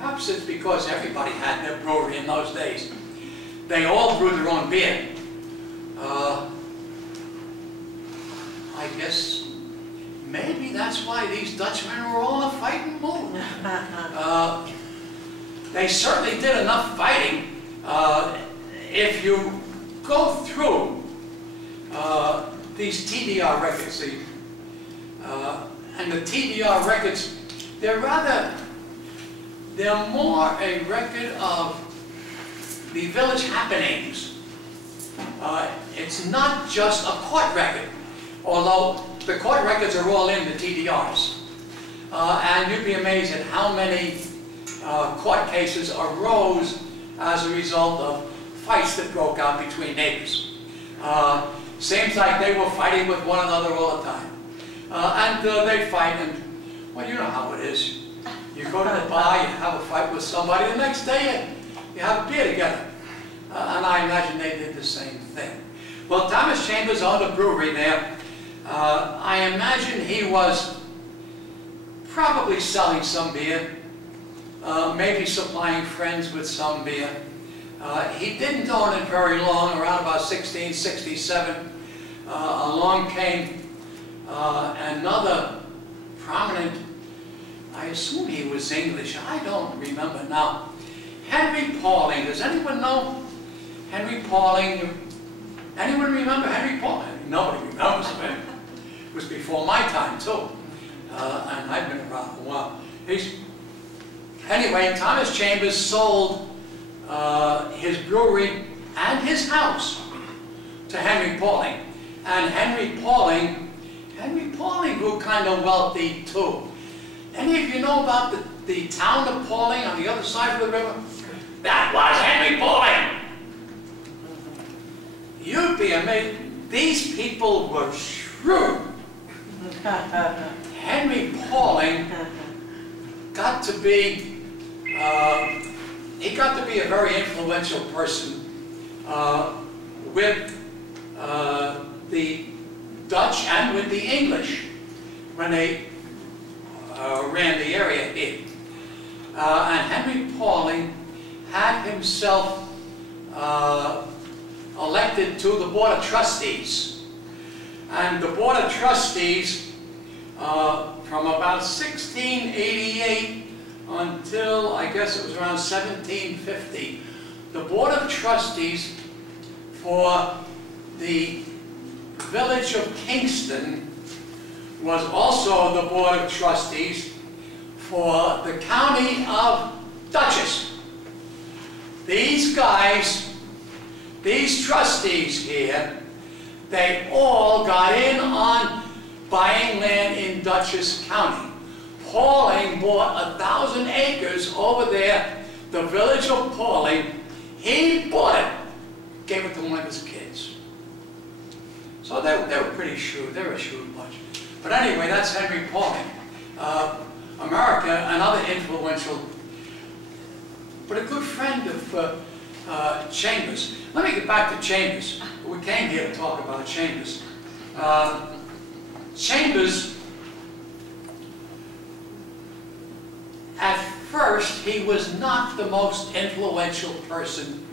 Perhaps it's because everybody had their brewery in those days. They all brewed their own beer. I guess maybe that's why these Dutchmen were all in a fighting mood. They certainly did enough fighting. If you go through these TDR records, and the TDR records, they're more a record of the village happenings. It's not just a court record, although the court records are all in the TDRs. And you'd be amazed at how many court cases arose as a result of fights that broke out between neighbors. Seems like they were fighting with one another all the time. And they fight, and, well, you know how it is. You go to the bar, you have a fight with somebody, the next day you have a beer together. And I imagine they did the same thing. Well, Thomas Chambers owned a brewery there. I imagine he was probably selling some beer, maybe supplying friends with some beer. He didn't own it very long. Around about 1667, along came another prominent, I assume he was English, I don't remember now, Henry Pauling. Does anyone know Henry Pauling? Anyone remember Henry Pauling? Nobody remembers him. It was before my time too, and I've been around a while. Anyway, Thomas Chambers sold his brewery and his house to Henry Pauling. And Henry Pauling grew kind of wealthy too. Any of you know about the town of Pauling on the other side of the river? That was Henry Pauling! You'd be amazed. These people were shrewd. Henry Pauling got to be, he got to be a very influential person with the Dutch and with the English when they ran the area here. And Henry Pauling had himself elected to the Board of Trustees. And the Board of Trustees, from about 1688 until, I guess it was around 1750, the Board of Trustees for the village of Kingston was also the Board of Trustees for the county of Dutchess. These guys, these trustees here, they all got in on buying land in Dutchess County. Pauling bought 1,000 acres over there, the village of Pauling. He bought it, gave it to one of his kids. So they were pretty shrewd. They were a shrewd bunch. But anyway, that's Henry Pauling. America, another influential, but a good friend of Chambers. Let me get back to Chambers. We came here to talk about Chambers. Chambers, at first, he was not the most influential person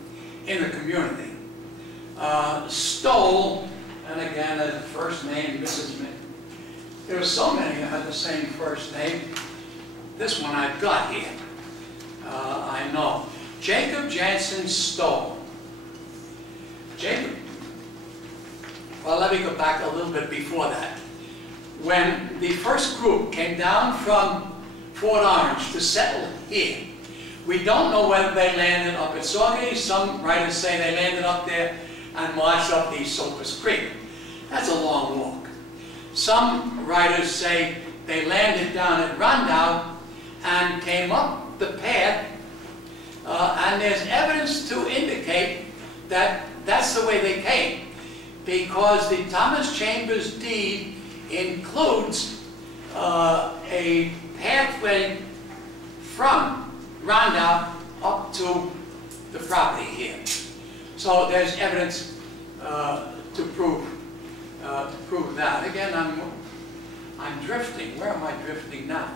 in the community. Stoll, and again, a first name, Mrs. There were so many that had the same first name. this one I've got here. I know. Jacob Jansen Stoll. Jacob, well, let me go back a little bit before that. When the first group came down from Fort Orange to settle here, we don't know whether they landed up at Stockades. Some writers say they landed up there and marched up the Sulphur's Creek. That's a long walk. Some writers say they landed down at Rondout and came up the path, and there's evidence to indicate that that's the way they came, because the Thomas Chambers deed includes a pathway from Rondout up to the property here. So there's evidence to prove that. Again, I'm drifting. Where am I drifting now?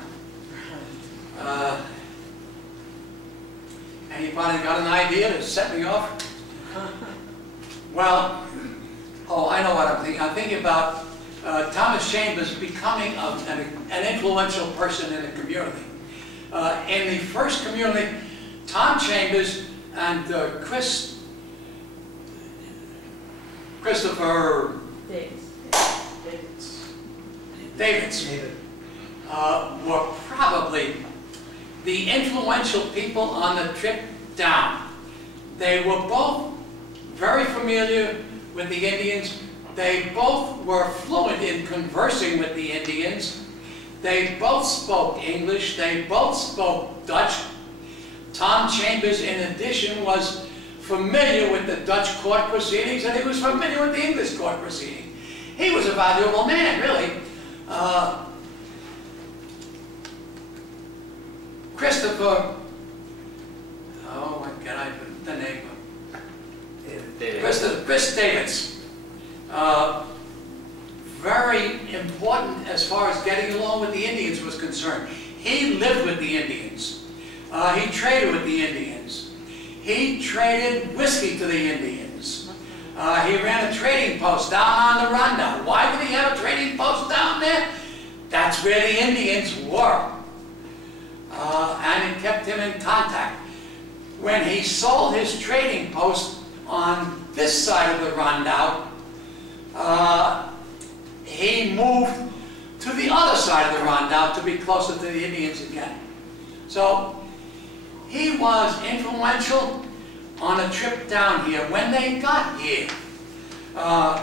Anybody got an idea to set me off? Well, oh, I know what I'm thinking. I'm thinking about Thomas Chambers becoming an influential person in the community. In the first community, Tom Chambers and Christopher Dietz were probably the influential people on the trip down. They were both very familiar with the Indians. They both were fluent in conversing with the Indians. They both spoke English. They both spoke Dutch. Tom Chambers, in addition, was familiar with the Dutch court proceedings, and he was familiar with the English court proceedings. He was a valuable man, really. Christopher, oh, what can I put the name of? Chris Davids. Very important as far as getting along with the Indians was concerned. He lived with the Indians. He traded with the Indians. He traded whiskey to the Indians. He ran a trading post down on the Rondout. Why did he have a trading post down there? That's where the Indians were. And it kept him in contact. When he sold his trading post on this side of the Rondout, he moved to the other side of the Rondout to be closer to the Indians again. So he was influential on a trip down here. When they got here,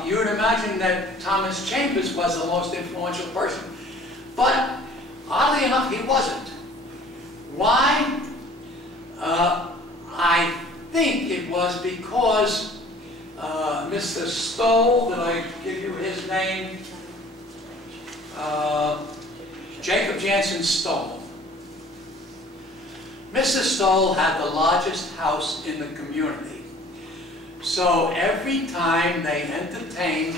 you would imagine that Thomas Chambers was the most influential person. But oddly enough, he wasn't. Why? I think it was because Mr. Stoll, did I give you his name? Jacob Jansen Stoll. Mr. Stoll had the largest house in the community. So every time they entertained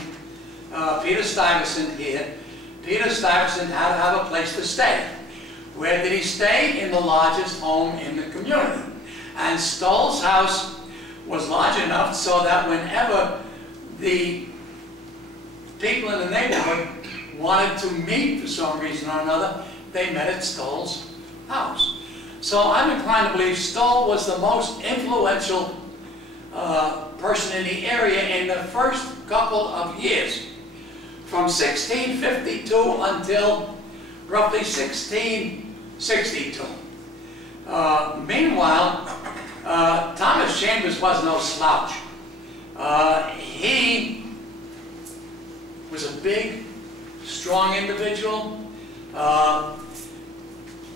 Peter Stuyvesant here, Peter Stuyvesant had to have a place to stay. Where did he stay? In the largest home in the community. And Stoll's house was large enough so that whenever the people in the neighborhood wanted to meet for some reason or another, they met at Stoll's house. So I'm inclined to believe Stoll was the most influential person in the area in the first couple of years, from 1652 until roughly 1662. Meanwhile, Thomas Chambers was no slouch. He was a big, strong individual,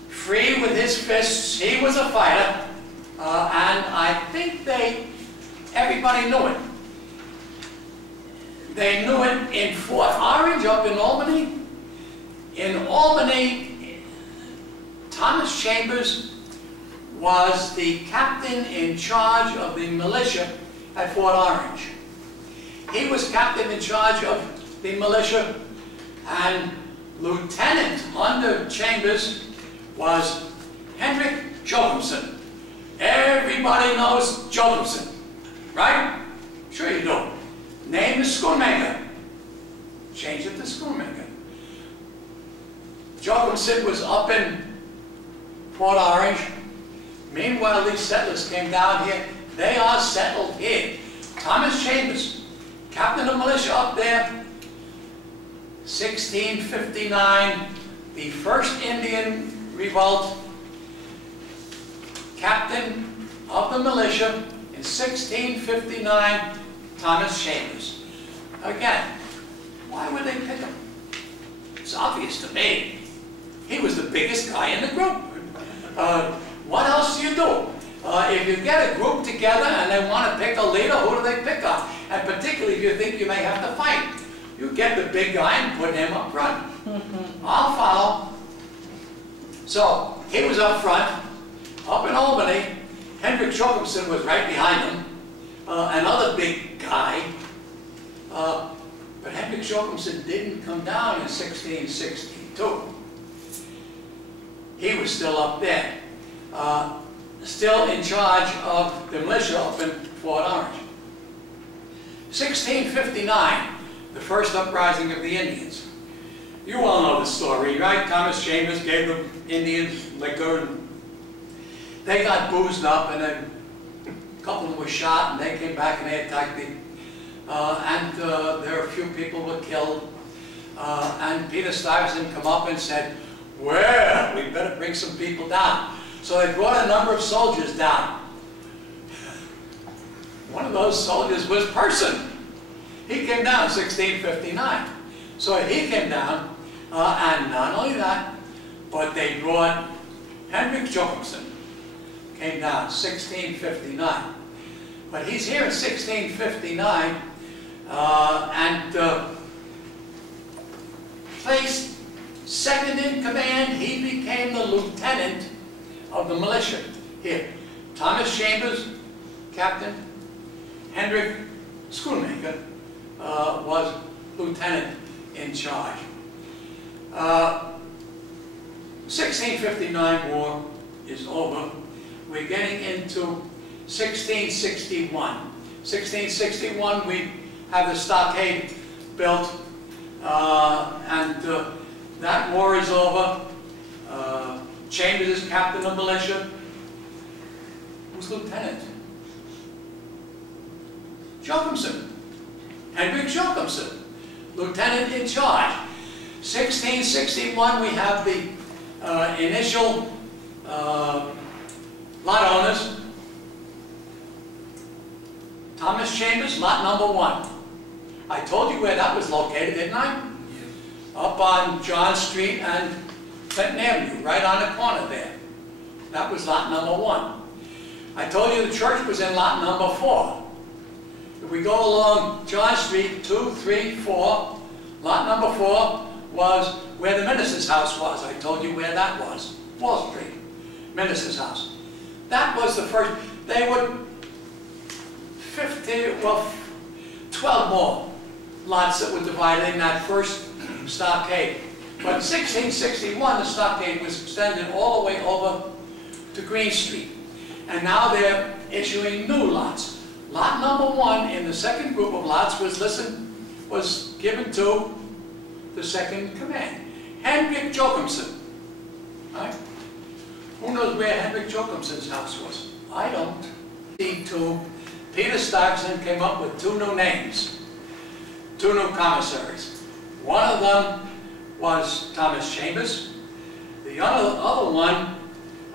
free with his fists. He was a fighter, and I think everybody knew it. They knew it in Fort Orange up in Albany. In Albany, Thomas Chambers was the captain in charge of the militia at Fort Orange. He was captain in charge of the militia, and lieutenant under Chambers was Hendrik Joachimson. Everybody knows Joachimson, right? Sure you do. Name is Schoonmaker. Change it to Schoonmaker. Joachimson was up in Fort Orange. Meanwhile, these settlers came down here. They are settled here. Thomas Chambers, captain of militia up there, 1659, the first Indian revolt, captain of the militia in 1659, Thomas Chambers. Again, why would they pick him? It's obvious to me. He was the biggest guy in the group. What else do you do? If you get a group together and they want to pick a leader, who do they pick on? And particularly if you think you may have to fight, you get the big guy and put him up front. I'll follow. So, he was up front, up in Albany. Hendrik Joachimson was right behind him, another big guy. But Hendrik Joachimson didn't come down in 1662. He was still up there, still in charge of the militia up in Fort Orange. 1659, the first uprising of the Indians. You all know the story, right? Thomas Chambers gave the Indians liquor, and they got boozed up, and then a couple of them were shot, and they came back and they attacked the there were a few people were killed, and Peter Stuyvesant come up and said, well, we better bring some people down. So they brought a number of soldiers down. One of those soldiers was Person. He came down in 1659. So he came down, and not only that, but they brought Hendrik Joachimson, came down 1659. But he's here in 1659, and placed second in command. He became the lieutenant of the militia here. Thomas Chambers, captain. Hendrik Schoonmaker was lieutenant in charge. 1659 war is over. We're getting into 1661. 1661, we have the stockade built, and that war is over. Chambers is captain of militia. Who's lieutenant? Joachimson. Hendrik Joachimson, lieutenant in charge. 1661, we have the initial lot owners. Thomas Chambers, lot number 1. I told you where that was located, didn't I? Yeah. Up on John Street and Clinton Avenue, right on the corner there. That was lot number 1. I told you the church was in lot number 4. If we go along John Street, 2, 3, 4, lot number 4 was where the minister's house was. I told you where that was. Wall Street, minister's house. That was the first. They would 12 more lots that were divided in that first stockade. But in 1661, the stockade was extended all the way over to Green Street. And now they're issuing new lots. Lot number 1 in the second group of lots was given to the second command. Hendrik Joachimson. Right? Who knows where Hendrik Joachimson's house was? I don't. Peter Stuyvesant came up with 2 new names, 2 new commissaries. One of them was Thomas Chambers. The other one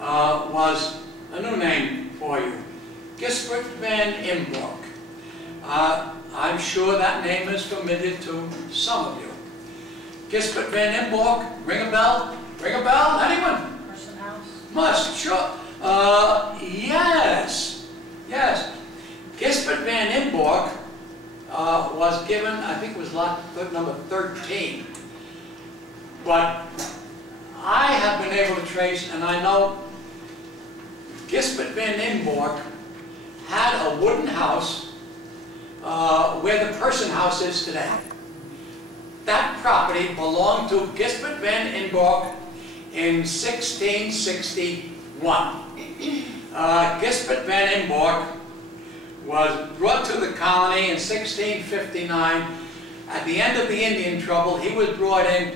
was a new name for you, Gisbert van Imborg. I'm sure that name is familiar to some of you. Gisbert van Imborg, ring a bell? Ring a bell? Anyone? Person house? Must, sure. Yes. Yes. Gisbert van Imborg was given, I think it was lot number 13. But I have been able to trace, and I know Gisbert van Imborg had a wooden house where the Person house is today. That property belonged to Gisbert van Imborg in 1661. Gisbert van Imborg was brought to the colony in 1659. At the end of the Indian trouble, he was brought in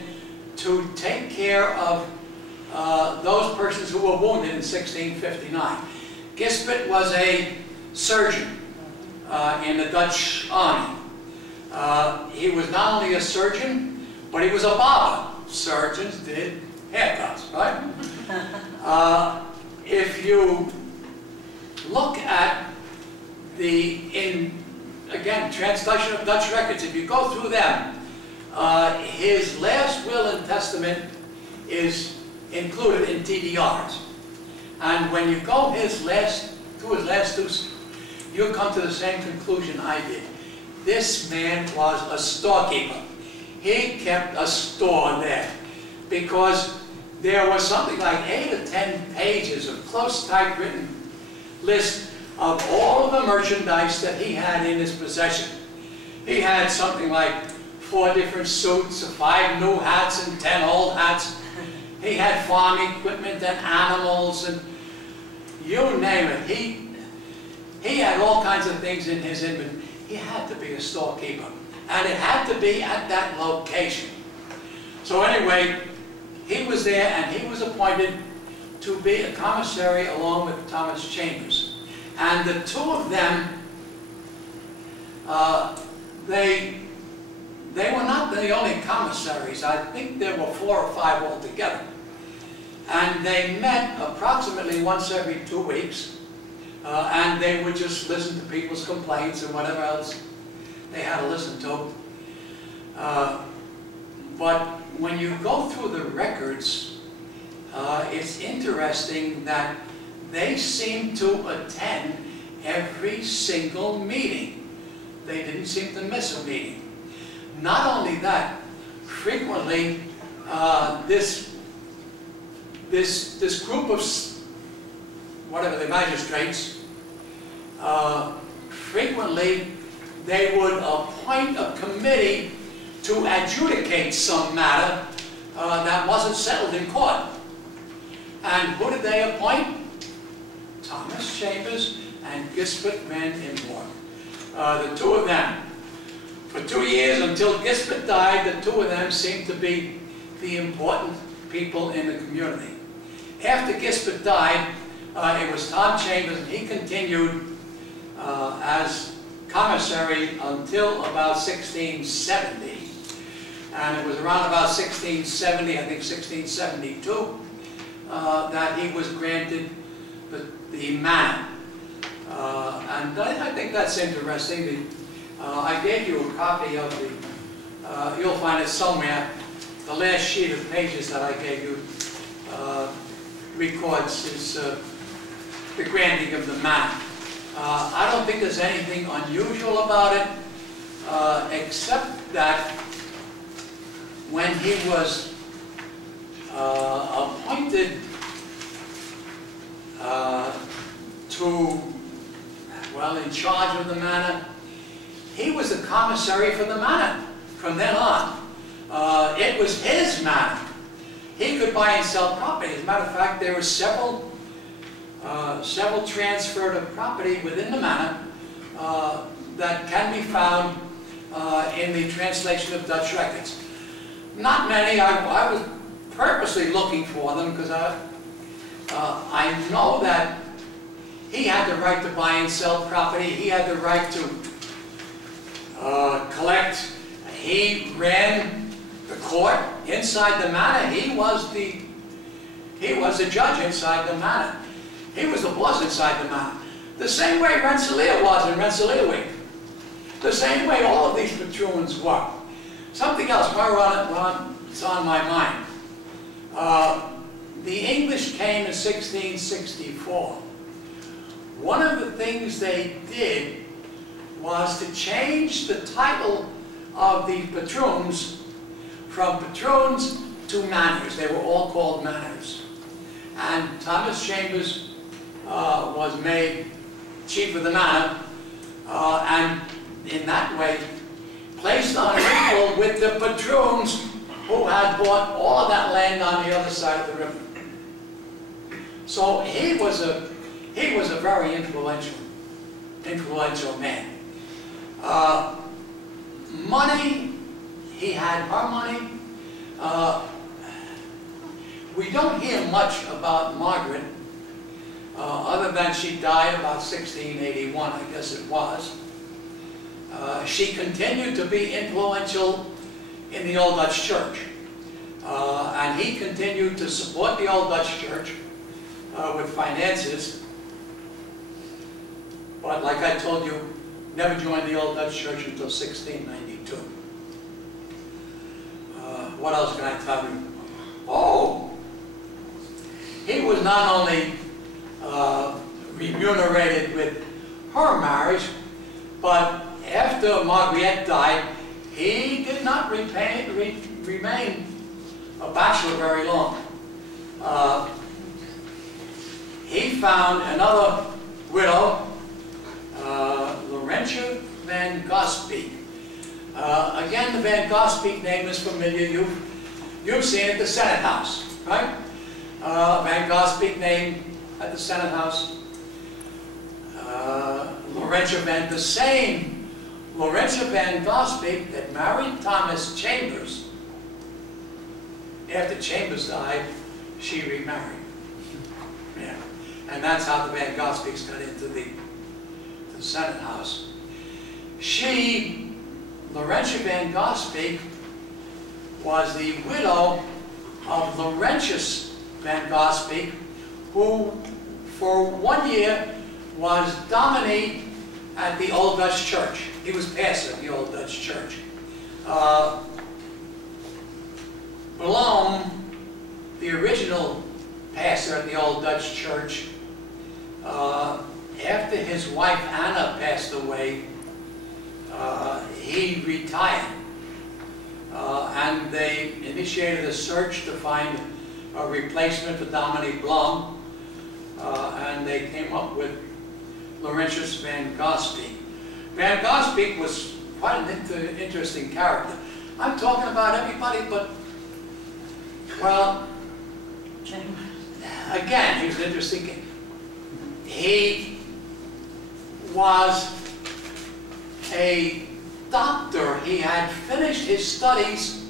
to take care of those persons who were wounded in 1659. Gisbert was a surgeon in the Dutch army. He was not only a surgeon, but he was a barber. Surgeons did haircuts, right? If you look at again, translation of Dutch records, if you go through them, his last will and testament is included in TDRs. And when you go through his last two, you'll come to the same conclusion I did. This man was a storekeeper. He kept a store there because there was something like 8 or 10 pages of close typewritten list of all of the merchandise that he had in his possession. He had something like 4 different suits, 5 new hats and 10 old hats. He had farm equipment and animals and you name it. He had all kinds of things in his inventory. He had to be a storekeeper. And it had to be at that location. So anyway, he was there and he was appointed to be a commissary along with Thomas Chambers. And the two of them, they were not the only commissaries. I think there were 4 or 5 altogether. And they met approximately once every 2 weeks. And they would just listen to people's complaints and whatever else they had to listen to. But when you go through the records, it's interesting that they seemed to attend every single meeting. They didn't seem to miss a meeting. Not only that, frequently this group of whatever the magistrates, frequently they would appoint a committee to adjudicate some matter that wasn't settled in court. And who did they appoint? Thomas Chambers and Gisbert Van Imborg. The two of them. For 2 years, until Gisbert died, the two of them seemed to be the important people in the community. After Gisbert died, it was Tom Chambers, and he continued as commissary until about 1670. And it was around about 1670, I think 1672, that he was granted the manor. And I think that's interesting. I gave you a copy of you'll find it somewhere, the last sheet of pages that I gave you records the granting of the manor. I don't think there's anything unusual about it, except that when he was appointed in charge of the manor, he was the commissary for the manor from then on. It was his manor. He could buy and sell property. As a matter of fact, there were several transferred of property within the manor that can be found in the translation of Dutch records. Not many. I was purposely looking for them because I know that he had the right to buy and sell property. He had the right to collect. He ran the court inside the manor. He was the judge inside the manor. He was the boss inside the manor. The same way Rensselaer was in Rensselaer. The same way all of these patroons were. Something else, while it's on my mind. The English came in 1664. One of the things they did was to change the title of the patroons from patroons to manors. They were all called manors. And Thomas Chambers was made chief of the manor, and in that way placed on equal with the patroons who had bought all of that land on the other side of the river. So he was a very influential man. Money, he had her money. we don't hear much about Margaret, other than she died about 1681, I guess it was. She continued to be influential in the Old Dutch Church. And he continued to support the Old Dutch Church with finances. But like I told you, never joined the Old Dutch Church until 1692. What else can I tell you? Oh! He was not only remunerated with her marriage, but after Marguerite died, he did not remain a bachelor very long. He found another widow, Laurentia van Gospeek. Again, the Van Gospeek name is familiar. You've seen it at the Senate House, right? Van Gospeek name at the Senate House. The same Laurentia van Gospeek that married Thomas Chambers. After Chambers died, she remarried. Yeah. And that's how the Van Gospeeks got into the Senate House. Laurentia van Gospeek, was the widow of Laurentius van Gospeek, who for 1 year was dominee at the Old Dutch Church. He was pastor at the Old Dutch Church. Blom, the original pastor at the Old Dutch Church, after his wife Anna passed away, he retired. And they initiated a search to find a replacement for Dominic Blom, and they came up with Laurentius van Gospeek. Van Gospeek was quite an interesting character. I'm talking about everybody but, well, again, he was an interesting. He was a doctor. He had finished his studies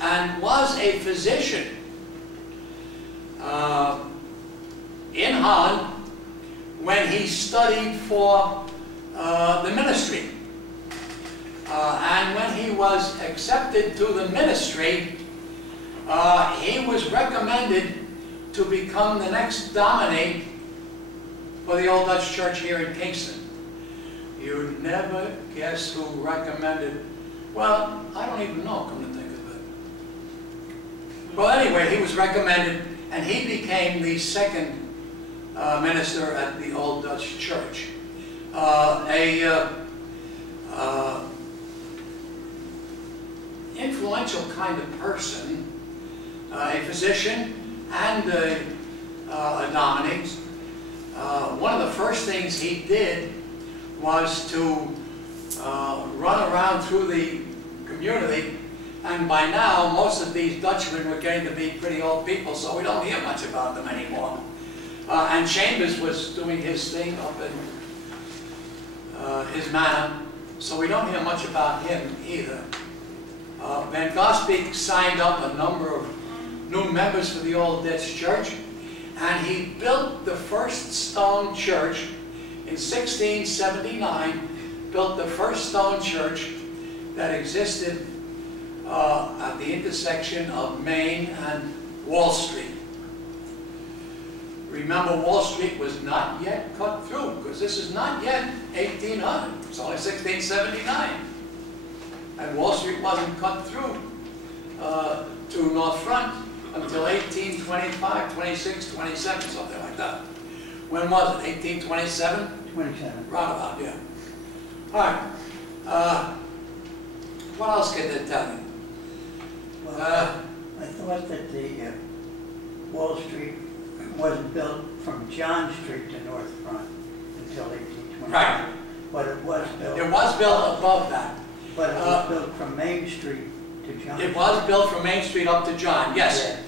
and was a physician in Holland when he studied for the ministry. And when he was accepted to the ministry, he was recommended to become the next dominee for the Old Dutch Church here in Kingston. You never guess who recommended. Well, I don't even know, come to think of it. Well, anyway, he was recommended, and he became the second minister at the Old Dutch Church. Influential kind of person, a physician and a dominee. One of the first things he did was to run around through the community, and by now most of these Dutchmen were getting to be pretty old people, so we don't hear much about them anymore. And Chambers was doing his thing up in his manor, so we don't hear much about him either. Van Gospeek signed up a number of new members for the Old Dutch Church, and he built the first stone church in 1679, built the first stone church that existed at the intersection of Main and Wall Street. Remember, Wall Street was not yet cut through, because this is not yet 1800. It's only 1679. And Wall Street wasn't cut through to North Front until 1825, 26, 27, something like that. When was it? 1827? 27. Right about, yeah. All right. What else can they tell you? Well, I thought that the Wall Street wasn't built from John Street to North Front until 1825. Right. But it was built. It was built above that. But it was built from Main Street to John. It was built from Main Street up to John, yes.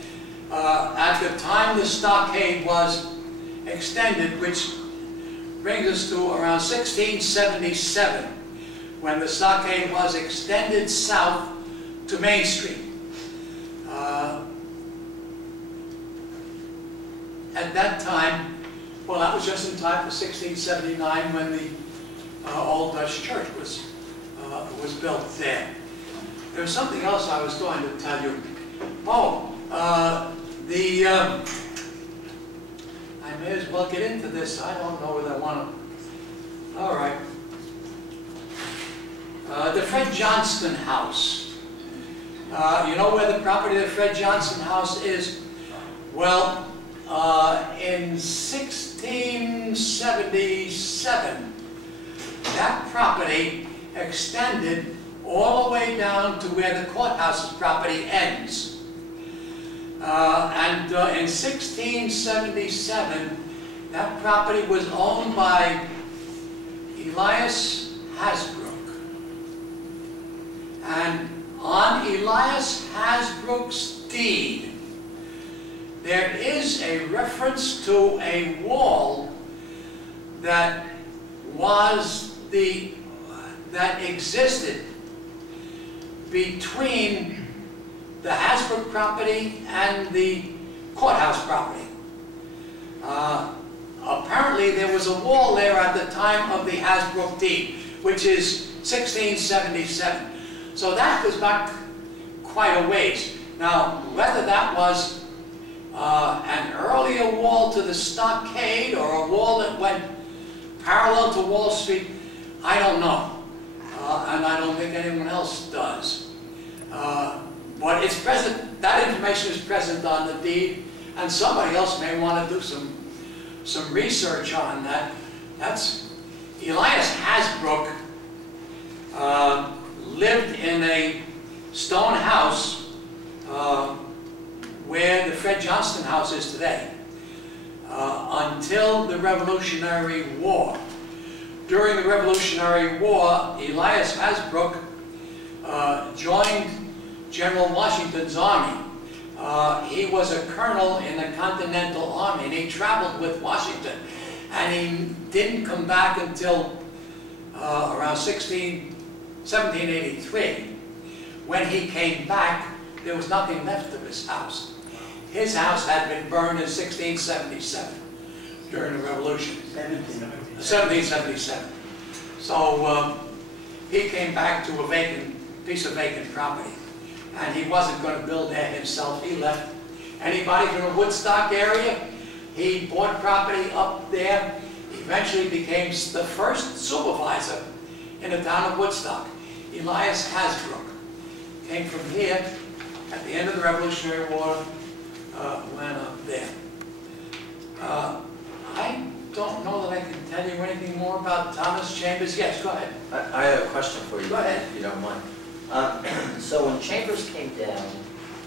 Yeah. At the time the stockade was extended, which brings us to around 1677, when the stockade was extended south to Main Street. at that time, well, that was just in time for 1679 when the Old Dutch Church was built there. There was something else I was going to tell you. Oh, I may as well get into this. I don't know whether I want to. All right. The Fred Johnston House. You know where the property of the Fred Johnston House is? Well, in 1677, that property extended all the way down to where the courthouse's property ends. And in 1677, that property was owned by Elias Hasbrook. And on Elias Hasbrook's deed, there is a reference to a wall that existed between the Hasbrook property and the courthouse property. Apparently there was a wall there at the time of the Hasbrook deed, which is 1677. So that goes back quite a ways. Now, whether that was an earlier wall to the stockade or a wall that went parallel to Wall Street, I don't know. And I don't think anyone else does. But it's present, that information is present on the deed, and somebody else may want to do some research on that. That's Elias Hasbrook lived in a stone house where the Fred Johnston House is today, until the Revolutionary War. During the Revolutionary War, Elias Hasbrook joined General Washington's army. He was a colonel in the Continental Army, and he traveled with Washington. And he didn't come back until around 1783. When he came back, there was nothing left of his house. His house had been burned in 1677 during the Revolution. 1777. So he came back to a piece of vacant property. And he wasn't going to build there himself. He left. Anybody from the Woodstock area, he bought property up there. He eventually became the first supervisor in the town of Woodstock. Elias Hasbrook came from here at the end of the Revolutionary War, went up there. I don't know that I can tell you anything more about Thomas Chambers. Yes, go ahead. I have a question for you, Go ahead. if you don't mind. So when Chambers came down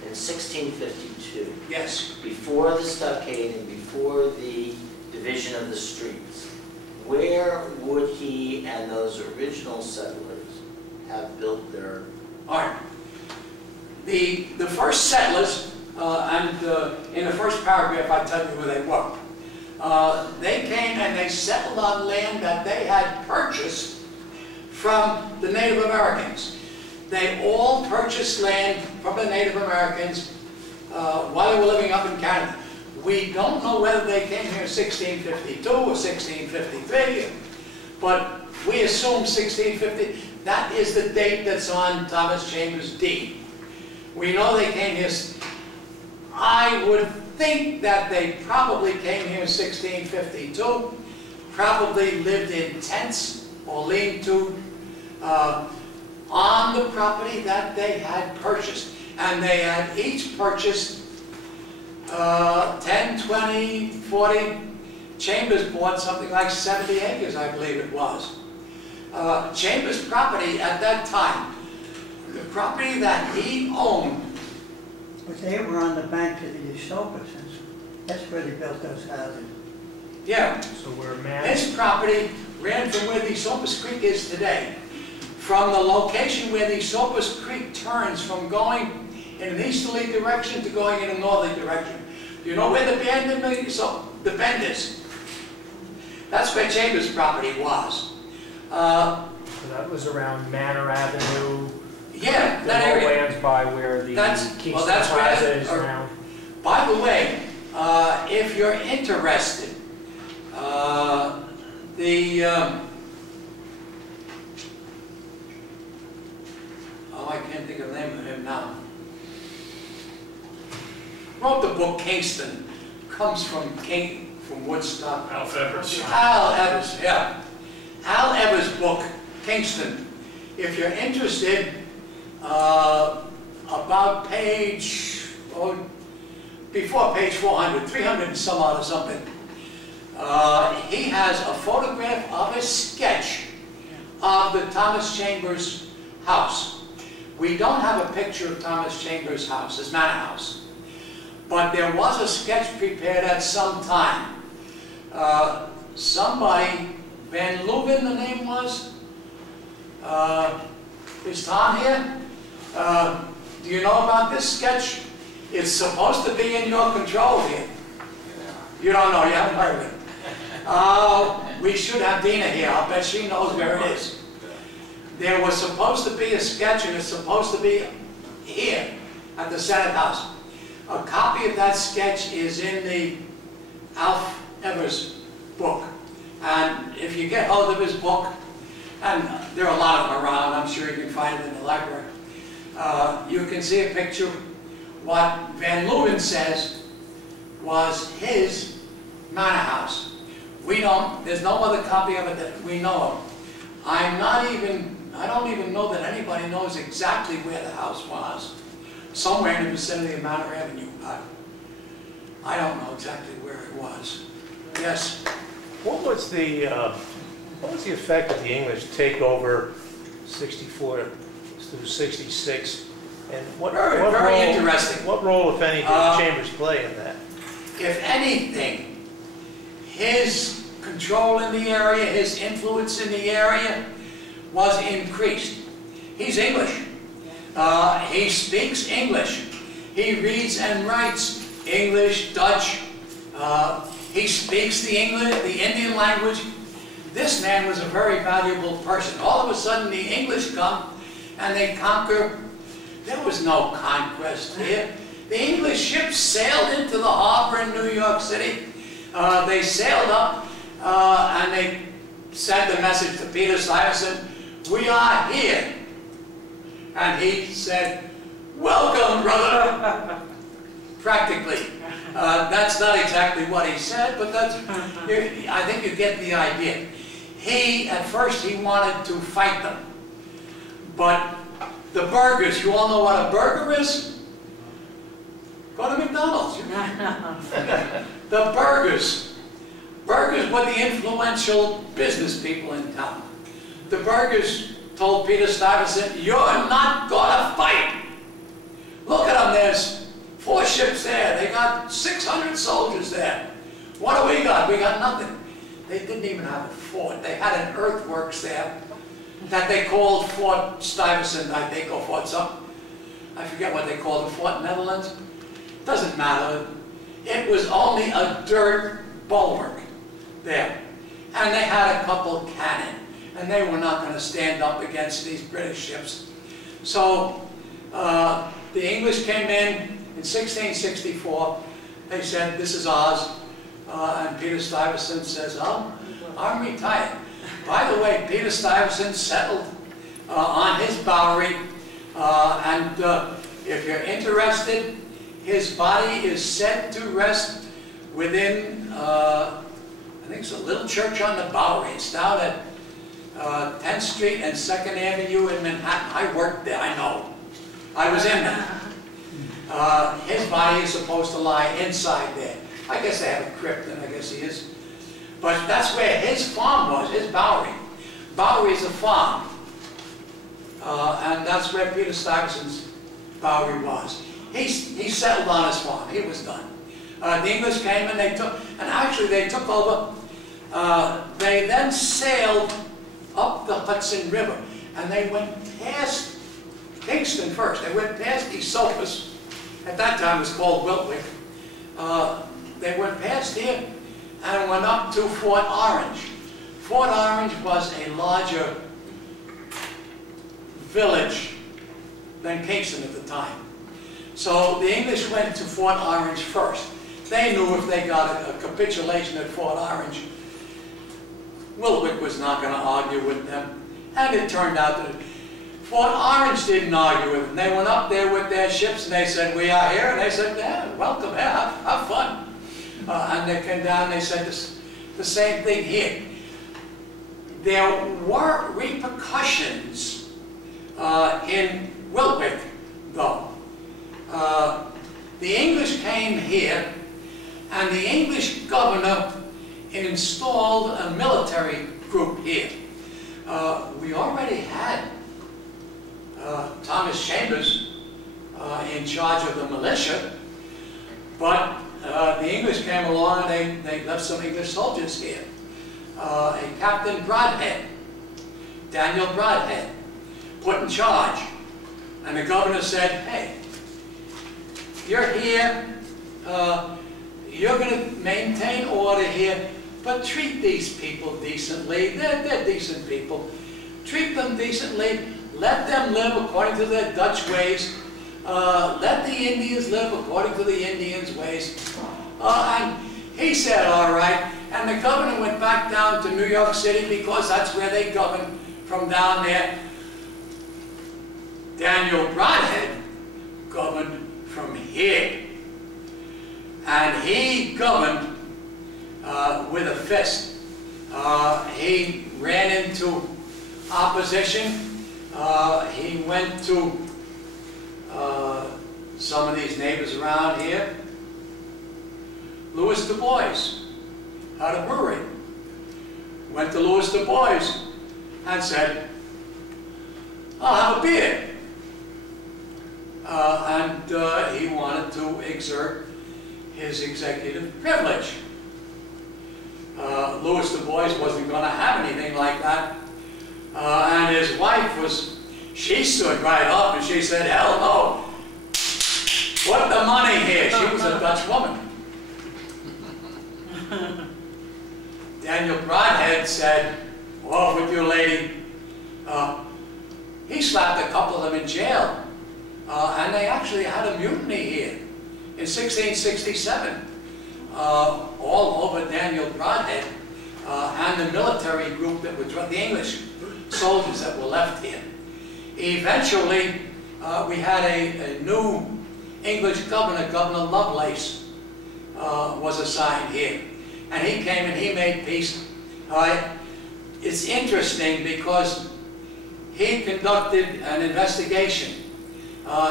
in 1652, Yes. before the stockade and before the division of the streets, where would he and those original settlers have built their... All right. The first settlers, in the first paragraph I tell you where they were. They came and they settled on land that they had purchased from the Native Americans. They all purchased land from the Native Americans while they were living up in Canada. We don't know whether they came here in 1652 or 1653, but we assume 1650. That is the date that's on Thomas Chambers' deed. We know they came here. I would think that they probably came here in 1652, probably lived in tents or lean-to on the property that they had purchased. And they had each purchased 10, 20, 40. Chambers bought something like 70 acres, I believe it was. Chambers' property at that time, the property that he owned. But they were on the bank of the Esopus. That's where they built those houses. Yeah. So we're mad. His property ran from where the Esopus Creek is today. From the location where the Esopus Creek turns from going in an easterly direction to going in a northerly direction. Do you know where the bend is? That's where Chambers' property was. So that was around Manor Avenue. Yeah, the that area. lowlands by where the Kingston Plaza is now. By the way, If you're interested, oh, I can't think of the name of him now. Wrote the book Kingston. Comes from Woodstock. Al Evers. Al Evers, yeah. Al Evers' book, Kingston. If you're interested, about page, before page 400, 300 and some odd or something, he has a photograph of a sketch of the Thomas Chambers house. We don't have a picture of Thomas Chambers' house, his manor house. But there was a sketch prepared at some time. Somebody, Van Leuven the name was? Is Tom here? Do you know about this sketch? It's supposed to be in your control here. You don't know, you haven't heard of it. We should have Dina here, I'll bet she knows where it is. There was supposed to be a sketch and it's supposed to be here at the Senate House. A copy of that sketch is in the Alf Evers book. And if you get hold of his book, and there are a lot of them around, I'm sure you can find them in the library, you can see a picture. What Van Leuven says was his manor house. We don't, there's no other copy of it that we know of. I don't even know that anybody knows exactly where the house was. Somewhere in the vicinity of Manor Avenue. I don't know exactly where it was. Yes? What was the effect of the English takeover 64 through 66? And very interesting. What role, if any, did Chambers play in that? If anything, his control in the area, his influence in the area was increased. He's English. He speaks English. He reads and writes English, Dutch. He speaks the Indian language. This man was a very valuable person. All of a sudden the English come and they conquer. There was no conquest here. The English ships sailed into the harbor in New York City. They sailed up and they sent the message to Peter Stuyvesant, "We are here." And he said, "Welcome, brother." Practically. That's not exactly what he said, but that's, I think you get the idea. At first he wanted to fight them. But the burgers, you all know what a burger is? Go to McDonald's. The burgers were the influential business people in town. The burgers told Peter Stuyvesant, "You're not gonna fight. Look at them, there's 4 ships there. They got 600 soldiers there. What do we got? We got nothing." They didn't even have a fort. They had an earthworks there that they called Fort Stuyvesant, I think, or Fort something. I forget what they called it, Fort Netherlands. Doesn't matter. It was only a dirt bulwark there. And they had a couple cannon. And they were not going to stand up against these British ships. So the English came in 1664. They said, "This is ours." And Peter Stuyvesant says, "Oh, I'm retired." By the way, Peter Stuyvesant settled on his Bowery. And if you're interested, his body is said to rest within, I think it's a little church on the Bowery. It's down at 10th Street and 2nd Avenue in Manhattan. I worked there, I know. I was in there. His body is supposed to lie inside there. I guess they have a crypt, and I guess he is. But that's where his farm was, his Bowery. Bowery is a farm. And that's where Peter Stuyvesant's Bowery was. He settled on his farm. He was done. The English came and they took over. They then sailed up the Hudson River, and they went past Kingston first. They went past Esopus. At that time it was called Wiltwyck. They went past here and went up to Fort Orange. Fort Orange was a larger village than Kingston at the time. So the English went to Fort Orange first. they knew if they got a capitulation at Fort Orange, Wilwick was not going to argue with them. And it turned out that Fort Orange didn't argue with them. They went up there with their ships and they said, "We are here." And they said, "Yeah, welcome, yeah, have fun." And they came down and they said the same thing here. There were repercussions in Wilwick, though. The English came here, and the English governor installed a military group here. We already had Thomas Chambers in charge of the militia, but the English came along and they left some English soldiers here. A Captain Brodhead, Daniel Brodhead, put in charge. And the governor said, "Hey, you're here, you're going to maintain order here, but treat these people decently. They're decent people. Treat them decently. Let them live according to their Dutch ways. Let the Indians live according to the Indians' ways." And he said, "All right." And the governor went back down to New York City because that's where they governed from down there. Daniel Brodhead governed from here. And he governed with a fist. He ran into opposition. He went to some of these neighbors around here. Louis Du Bois had a brewery. Went to Louis Du Bois and said, "I'll have a beer." And he wanted to exert his executive privilege. Louis Du Bois wasn't going to have anything like that. And his wife she stood right up and she said, "Hell no. Put the money here." She was a Dutch woman. Daniel Brodhead said, "Off with you, lady." He slapped a couple of them in jail. And they actually had a mutiny here in 1667. All over Daniel Brodhead and the military group that was the English soldiers that were left here. Eventually, we had a new English governor, Governor Lovelace, was assigned here. And he came and he made peace. It's interesting because he conducted an investigation.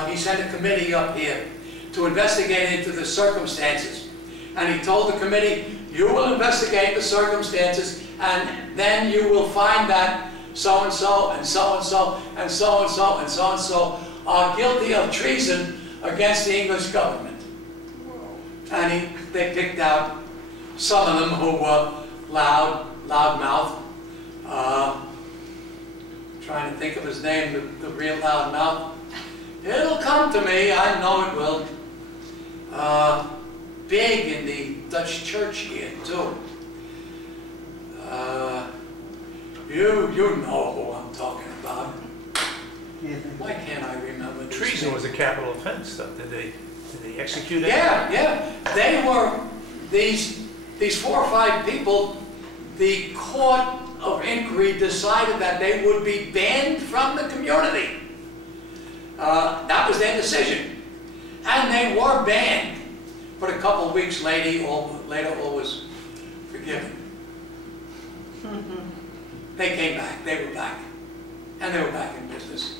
He sent a committee up here to investigate into the circumstances. And he told the committee, "You will investigate the circumstances, and then you will find that so-and-so, and so-and-so, and so-and-so, and so-and-so are guilty of treason against the English government." And they picked out some of them who were loudmouth. Trying to think of his name, the real loudmouth. It'll come to me, I know it will. Big in the Dutch church here, too. You know who I'm talking about. Why can't I remember this Treason name? was a capital offense, though. Did they execute it? Yeah. They were, these 4 or 5 people, the court of inquiry decided that they would be banned from the community. That was their decision. And they were banned. But a couple of weeks later, all was forgiven. They came back. They were back. And they were back in business.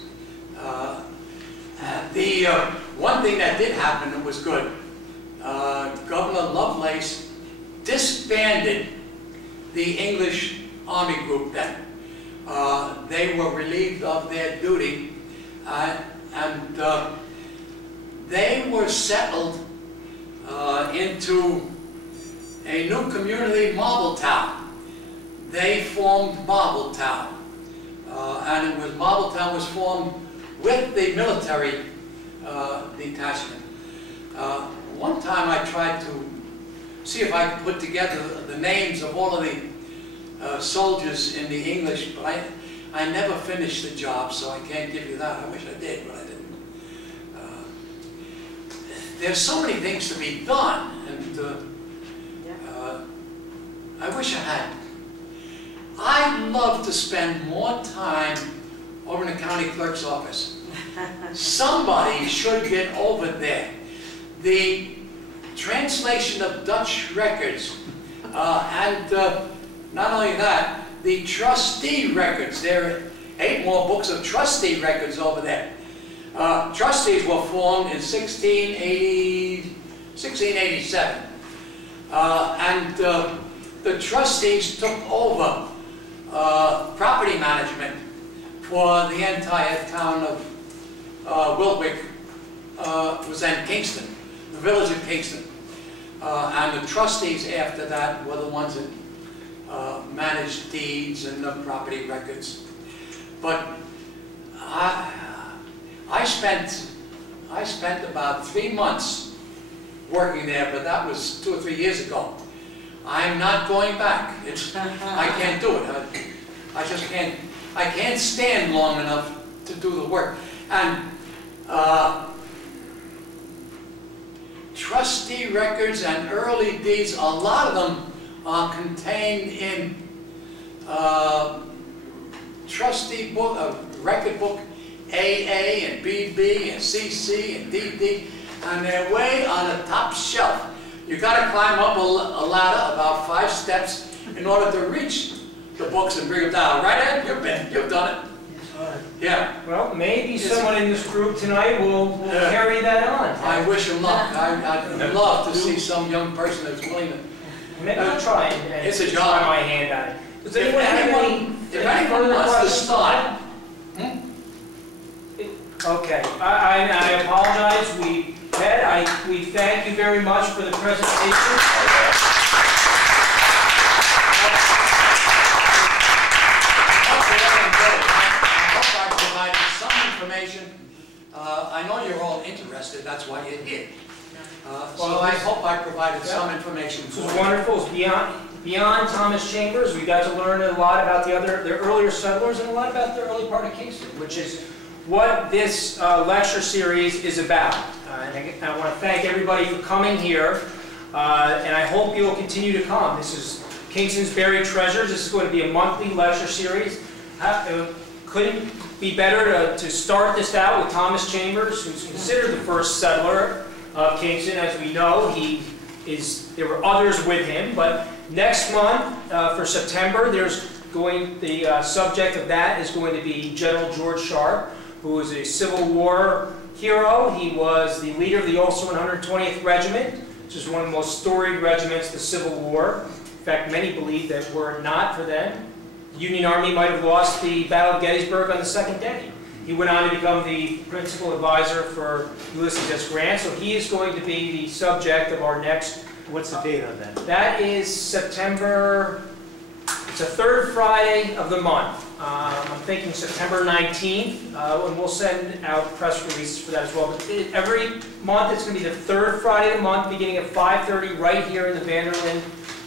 The one thing that did happen that was good, Governor Lovelace disbanded the English Army group then. They were relieved of their duty, and they were settled into a new community, Marbletown. They formed Marbletown, and it was Marbletown was formed with the military detachment. One time I tried to see if I could put together the names of all of the soldiers in the English, but I never finished the job, so I can't give you that. I wish I did, but I didn't. There's so many things to be done, and and I wish I had. I'd love to spend more time over in the county clerk's office. Somebody should get over there. The translation of Dutch records, and not only that, the trustee records. There are 8 more books of trustee records over there. Trustees were formed in 1687. And the trustees took over property management for the entire town of Wiltwyck, was then Kingston, the village of Kingston. And the trustees after that were the ones that managed deeds and the property records. But I spent about 3 months working there, but that was 2 or 3 years ago. I'm not going back. I can't do it. I just can't. I can't stand long enough to do the work. And trustee records and early deeds, a lot of them are contained in trustee book, record book AA and BB and CC and DD, and they're way on the top shelf. You got to climb up a ladder about 5 steps in order to reach the books and bring them down. Right, Ed? You've done it. Yeah. Well, maybe someone in this group tonight will carry that on. I wish him luck. I'd love to see some young person that's willing to. Maybe I'll try and it's a try job. my hand on it. Does If anyone wants to start. Okay, I apologize. Ted, we thank you very much for the presentation. I know you're all interested, that's why you're here. So I hope I provided some information. This was wonderful. It's beyond Thomas Chambers. We got to learn a lot about the earlier settlers and a lot about the early part of Kingston, which is what this lecture series is about. And I want to thank everybody for coming here, and I hope you'll continue to come. This is Kingston's Buried Treasures. This is going to be a monthly lecture series. Couldn't be better to start this out with Thomas Chambers, who's considered the first settler of Kingston. As we know, there were others with him, but next month, for September, the subject of that is going to be General George Sharp, who was a Civil War hero. He was the leader of the Ulster 120th Regiment, which is one of the most storied regiments of the Civil War. In fact, many believe that were it not for them, the Union Army might have lost the Battle of Gettysburg on the second day. He went on to become the principal advisor for Ulysses S. Grant, so he is going to be the subject of our next... What's the date on that? That is September... It's the 3rd Friday of the month. I'm thinking September 19th, and we'll send out press releases for that as well. But every month it's going to be the 3rd Friday of the month, beginning at 5:30 right here in the Vanderlyn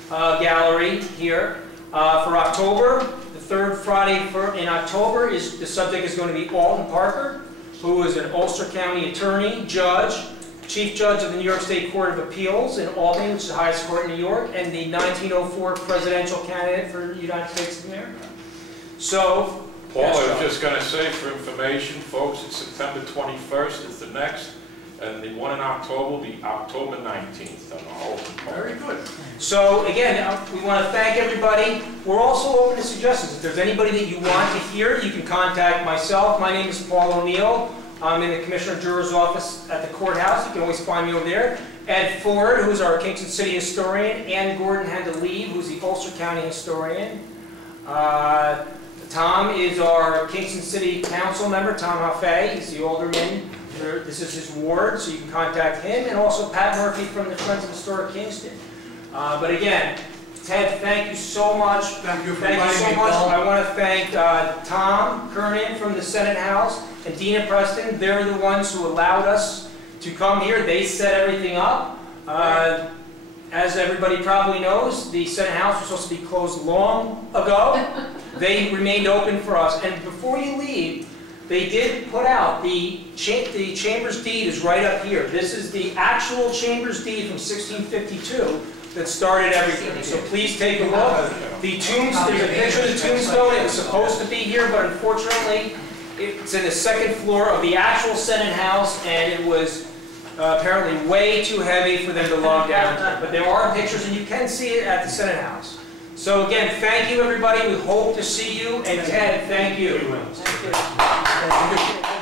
Gallery here. For October, the 3rd Friday in October, the subject is going to be Alton Parker, who is an Ulster County attorney, judge, Chief Judge of the New York State Court of Appeals in Albany, which is the highest court in New York, and the 1904 presidential candidate for the United States of America. So, Paul, I was just going to say for information, folks, it's September 21st is the next, and the one in October will be October 19th on the Alton Park. Very good. So again, we want to thank everybody. We're also open to suggestions. If there's anybody that you want to hear, you can contact myself. My name is Paul O'Neill. I'm in the Commissioner Juror's office at the courthouse. You can always find me over there. Ed Ford, who's our Kingston City historian. Ann Gordon had to leave, who's the Ulster County historian. Tom is our Kingston City Council member, Tom Haffey. He's the alderman. This is his ward, so you can contact him. And also Pat Murphy from the Friends of Historic Kingston. But again, Ted, thank you so much. Thank you for Thank you so inviting me, much. Paul. I want to thank Tom Kernan from the Senate House and Dina Preston. They're the ones who allowed us to come here. They set everything up. As everybody probably knows, the Senate House was supposed to be closed long ago. They remained open for us. And before you leave, they did put out the Chambers deed is right up here. This is the actual Chambers deed from 1652 that started everything. So please take a look. The there's a picture of the tombstone. It was supposed to be here, but unfortunately, it's in the second floor of the actual Senate House, and it was apparently way too heavy for them to log down to. But there are pictures, and you can see it at the Senate House. So again, thank you, everybody. We hope to see you. And Ted, thank you. Thank you.